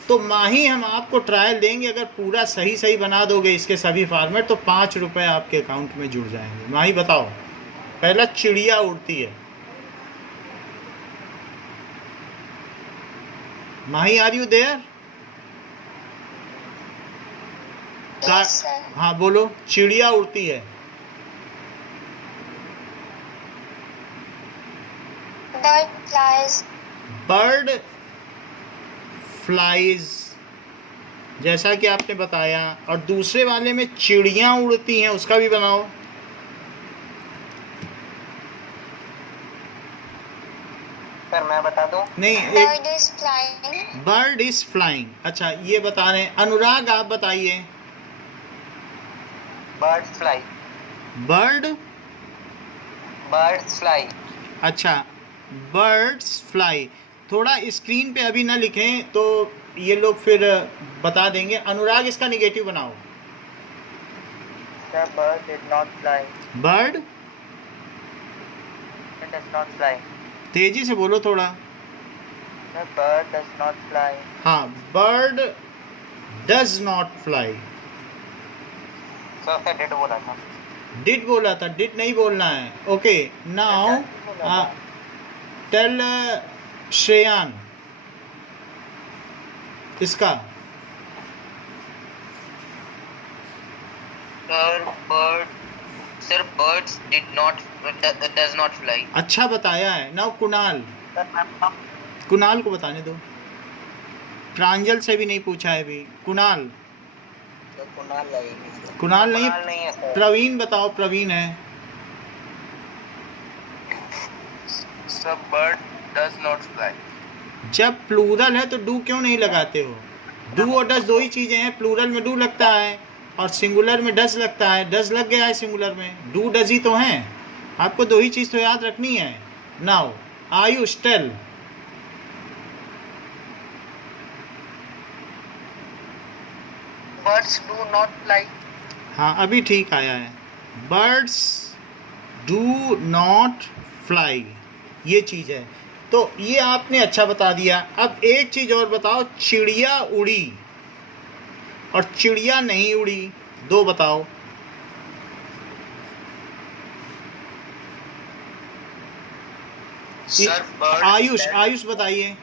तो माही हम आपको ट्रायल देंगे, अगर पूरा सही सही बना दोगे इसके सभी फॉर्मेट तो 5 रुपये आपके अकाउंट में जुड़ जाएंगे। माही बताओ। पहला चिड़िया उड़ती है। Mahi, are you there? Yes, sir. हाँ बोलो। चिड़िया उड़ती है। Bird flies. बर्ड फ्लाइज, जैसा कि आपने बताया। और दूसरे वाले में चिड़ियाँ उड़ती हैं, उसका भी बनाओ। सर मैं बता दूं? नहीं, Bird is flying. Bird is flying. अच्छा, ये बता रहे हैं। अनुराग, आप बताइए। Birds fly. Birds fly. अच्छा, बर्ड्स फ्लाई। थोड़ा स्क्रीन पे अभी ना लिखें तो ये लोग फिर बता देंगे। अनुराग, इसका निगेटिव बनाओ। Sir bird did not fly. Bird, it does not fly. तेजी से बोलो थोड़ा। Sir bird does not fly. हाँ, bird does not fly. Sir did बोला था। डिड बोला था, डिड नहीं बोलना है। ओके, नाउ टेल श्रेयान इसका। Sir, birds does not fly. अच्छा बताया है। नाउ कुणाल, सर मैं कुणाल को बताने दो। प्रांजल से भी नहीं पूछा है अभी। कुणाल, कुणाल लगेगी। कुणाल नहीं, नहीं है सर। प्रवीण बताओ। प्रवीण है। Sir bird does not fly. जब प्लूरल है तो डू क्यों नहीं लगाते हो? डू और डज दो ही चीजें हैं। प्लूरल में डू लगता है और सिंगुलर में डज लगता है। डज लग गया है सिंगुलर में, डू डज ही तो हैं। आपको दो ही चीज तो याद रखनी है। Now Ayush, tell. Birds do not fly. हाँ, अभी ठीक आया है। बर्ड्स डू नॉट फ्लाई, ये चीज़ है। तो ये आपने अच्छा बता दिया। अब एक चीज़ और बताओ। चिड़िया उड़ी और चिड़िया नहीं उड़ी, दो बताओ। सर bird आयुष आयुष बताइए.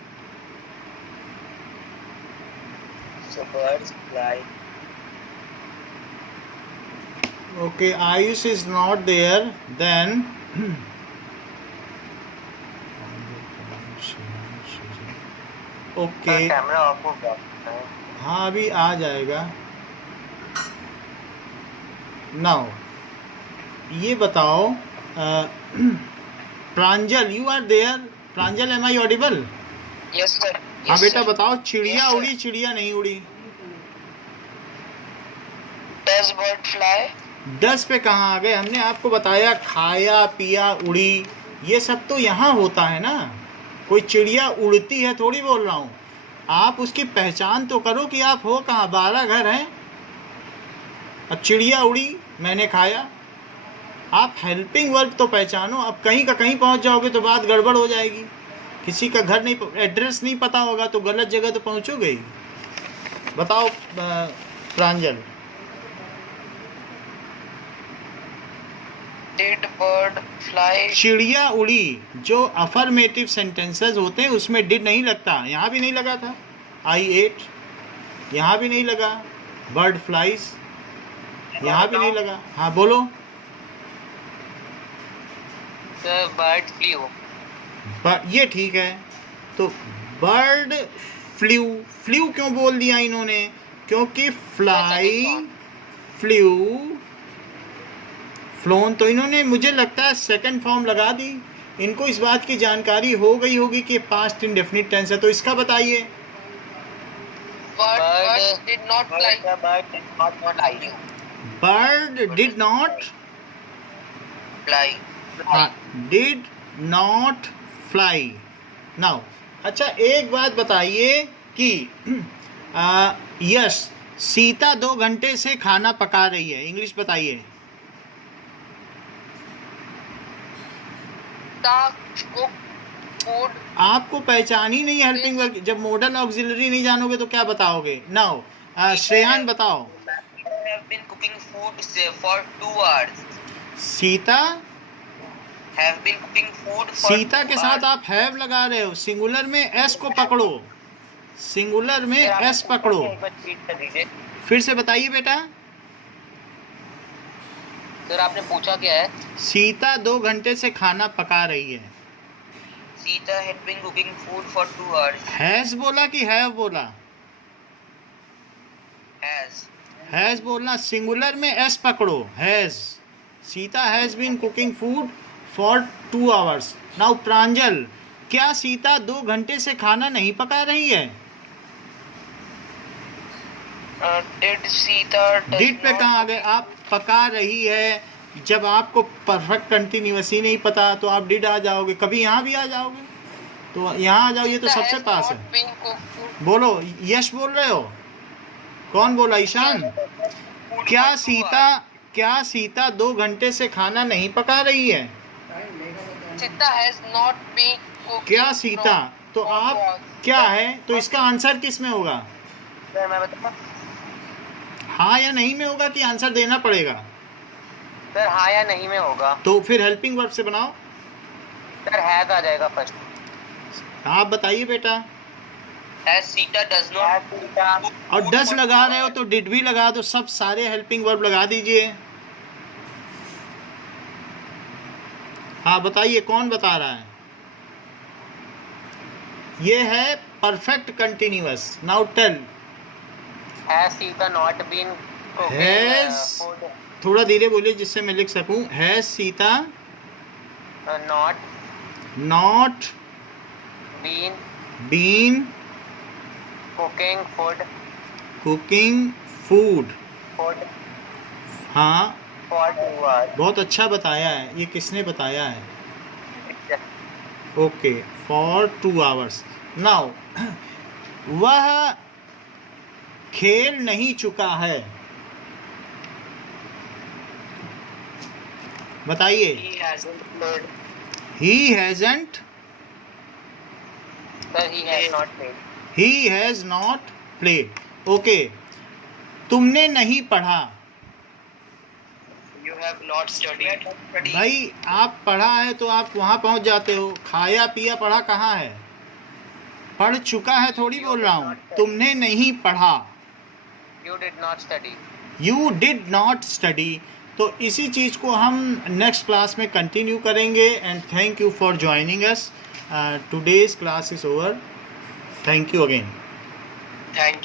So birds fly. Okay, Ayush is not there. Then okay. Camera off हो गया है. हाँ अभी आ जाएगा. नाउ ये बताओ, Pranjal you are there. Pranjal am I audible? Yes sir. हाँ बेटा बताओ, चिड़िया उड़ी चिड़िया नहीं उड़ी? Does bird fly? 10 पे कहाँ आ गए? हमने आपको बताया खाया पिया उड़ी, ये सब तो यहाँ होता है ना. कोई चिड़िया उड़ती है थोड़ी बोल रहा हूँ. आप उसकी पहचान तो करो कि आप हो कहाँ. 12 घर हैं. अब चिड़िया उड़ी, मैंने खाया. आप हेल्पिंग वर्ब तो पहचानो. अब कहीं का कहीं पहुँच जाओगे तो बात गड़बड़ हो जाएगी. किसी का घर नहीं, एड्रेस नहीं पता होगा तो गलत जगह तो पहुँचोगे ही. बताओ प्रांजल. Did bird fly? चिड़िया उड़ी जो अफर्मेटिव सेंटेंसेस होते हैं उसमें डिड नहीं लगता. यहाँ भी नहीं लगा था. आई एट यहाँ भी नहीं लगा. बर्ड फ्लाइज यहाँ भी नहीं लगा. हाँ बोलो. Sir bird flu. ये ठीक है. तो बर्ड फ्लू, फ्लू क्यों बोल दिया इन्होंने? क्योंकि फ्लाई, फ्लू, फ्लोन तो इन्होंने मुझे लगता है सेकंड फॉर्म लगा दी. इनको इस बात की जानकारी हो गई होगी कि पास्ट इंडेफिनिट टेंस है. तो इसका बताइए. Bird did not fly. Bird did not fly. Bird did not Fly. Did not fly. Now अच्छा एक बात बताइए कि यस सीता 2 घंटे से खाना पका रही है. इंग्लिश बताइए. Food. आपको पहचान ही नहीं है हेल्पिंग वर्ब. जब मॉडल ऑक्सिलरी नहीं जानोगे तो क्या बताओगे? नाउ श्रेयान बताओ. Have been cooking food for 2 hours. Sita, Have been cooking food for Sita 2 के साथ hours. आप हैव लगा रहे हो. सिंगुलर में एस को पकड़ो. सिंगुलर में एस पकड़ो. एक बार repeat कर दीजिए. फिर से बताइए बेटा. सर आपने पूछा क्या है? सीता 2 घंटे से खाना पका रही है. Sita had been cooking food for 2 hours. Has बोला कि हैव बोला? Has. हैज बोलना. सिंगुलर में एस पकड़ो. Has. Sita has been cooking food for 2 hours. Now Pranjal, क्या सीता 2 घंटे से खाना नहीं पका रही है? Did Sita does डिड पे not कहाँ आ गए आप? पका रही है. जब आपको परफेक्ट कंटिन्यूअस ही नहीं पता तो आप डिड आ जाओगे. कभी यहाँ भी आ जाओगे. तो यहाँ आ जाओ, ये तो सबसे पास है. been cooked बोलो. यश बोल रहे हो? कौन बोला? ईशान. food क्या for 2 सीता, क्या सीता 2 घंटे से खाना नहीं पका रही है? hours. Sita has not been cooking. क्या सीता? तो आप क्या है? तो इसका आंसर किस में होगा? सर मैं बताऊं? हाँ या नहीं में होगा कि आंसर देना पड़ेगा? सर हाँ या नहीं में होगा. तो फिर हेल्पिंग वर्ब से बनाओ. सर हैज आ जाएगा फर्स्ट. आप बताइए बेटा. As Sita does not cook और food डस for लगा 2 रहे हो hours. तो डिड भी लगा दो. सब सारे हेल्पिंग वर्ब लगा दीजिए. हाँ बताइए कौन बता रहा है? ये है perfect continuous. Now tell. Has Sita not been Has food. थोड़ा धीरे बोलिए जिससे मैं लिख सकूं. Has Sita not not been been cooking food cooking food. Food हाँ फॉर 2 hours. बहुत अच्छा बताया है. ये किसने बताया है? ओके. For 2 hours. नाउ वह खेल नहीं चुका है. बताइए. He hasn't played. He hasn't, sir he has not played. He has not played. Okay. तुमने नहीं पढ़ा. You have not studied. भाई आप पढ़ा है तो आप वहाँ पहुँच जाते हो, खाया पिया पढ़ा कहाँ है? पढ़ चुका है थोड़ी बोल रहा हूँ, तुमने नहीं पढ़ा। You did not study. You did not study. तो इसी चीज़ को हम नेक्स्ट क्लास में कंटिन्यू करेंगे। And thank you for joining us. Today's class is over. Thank you again. Thank you.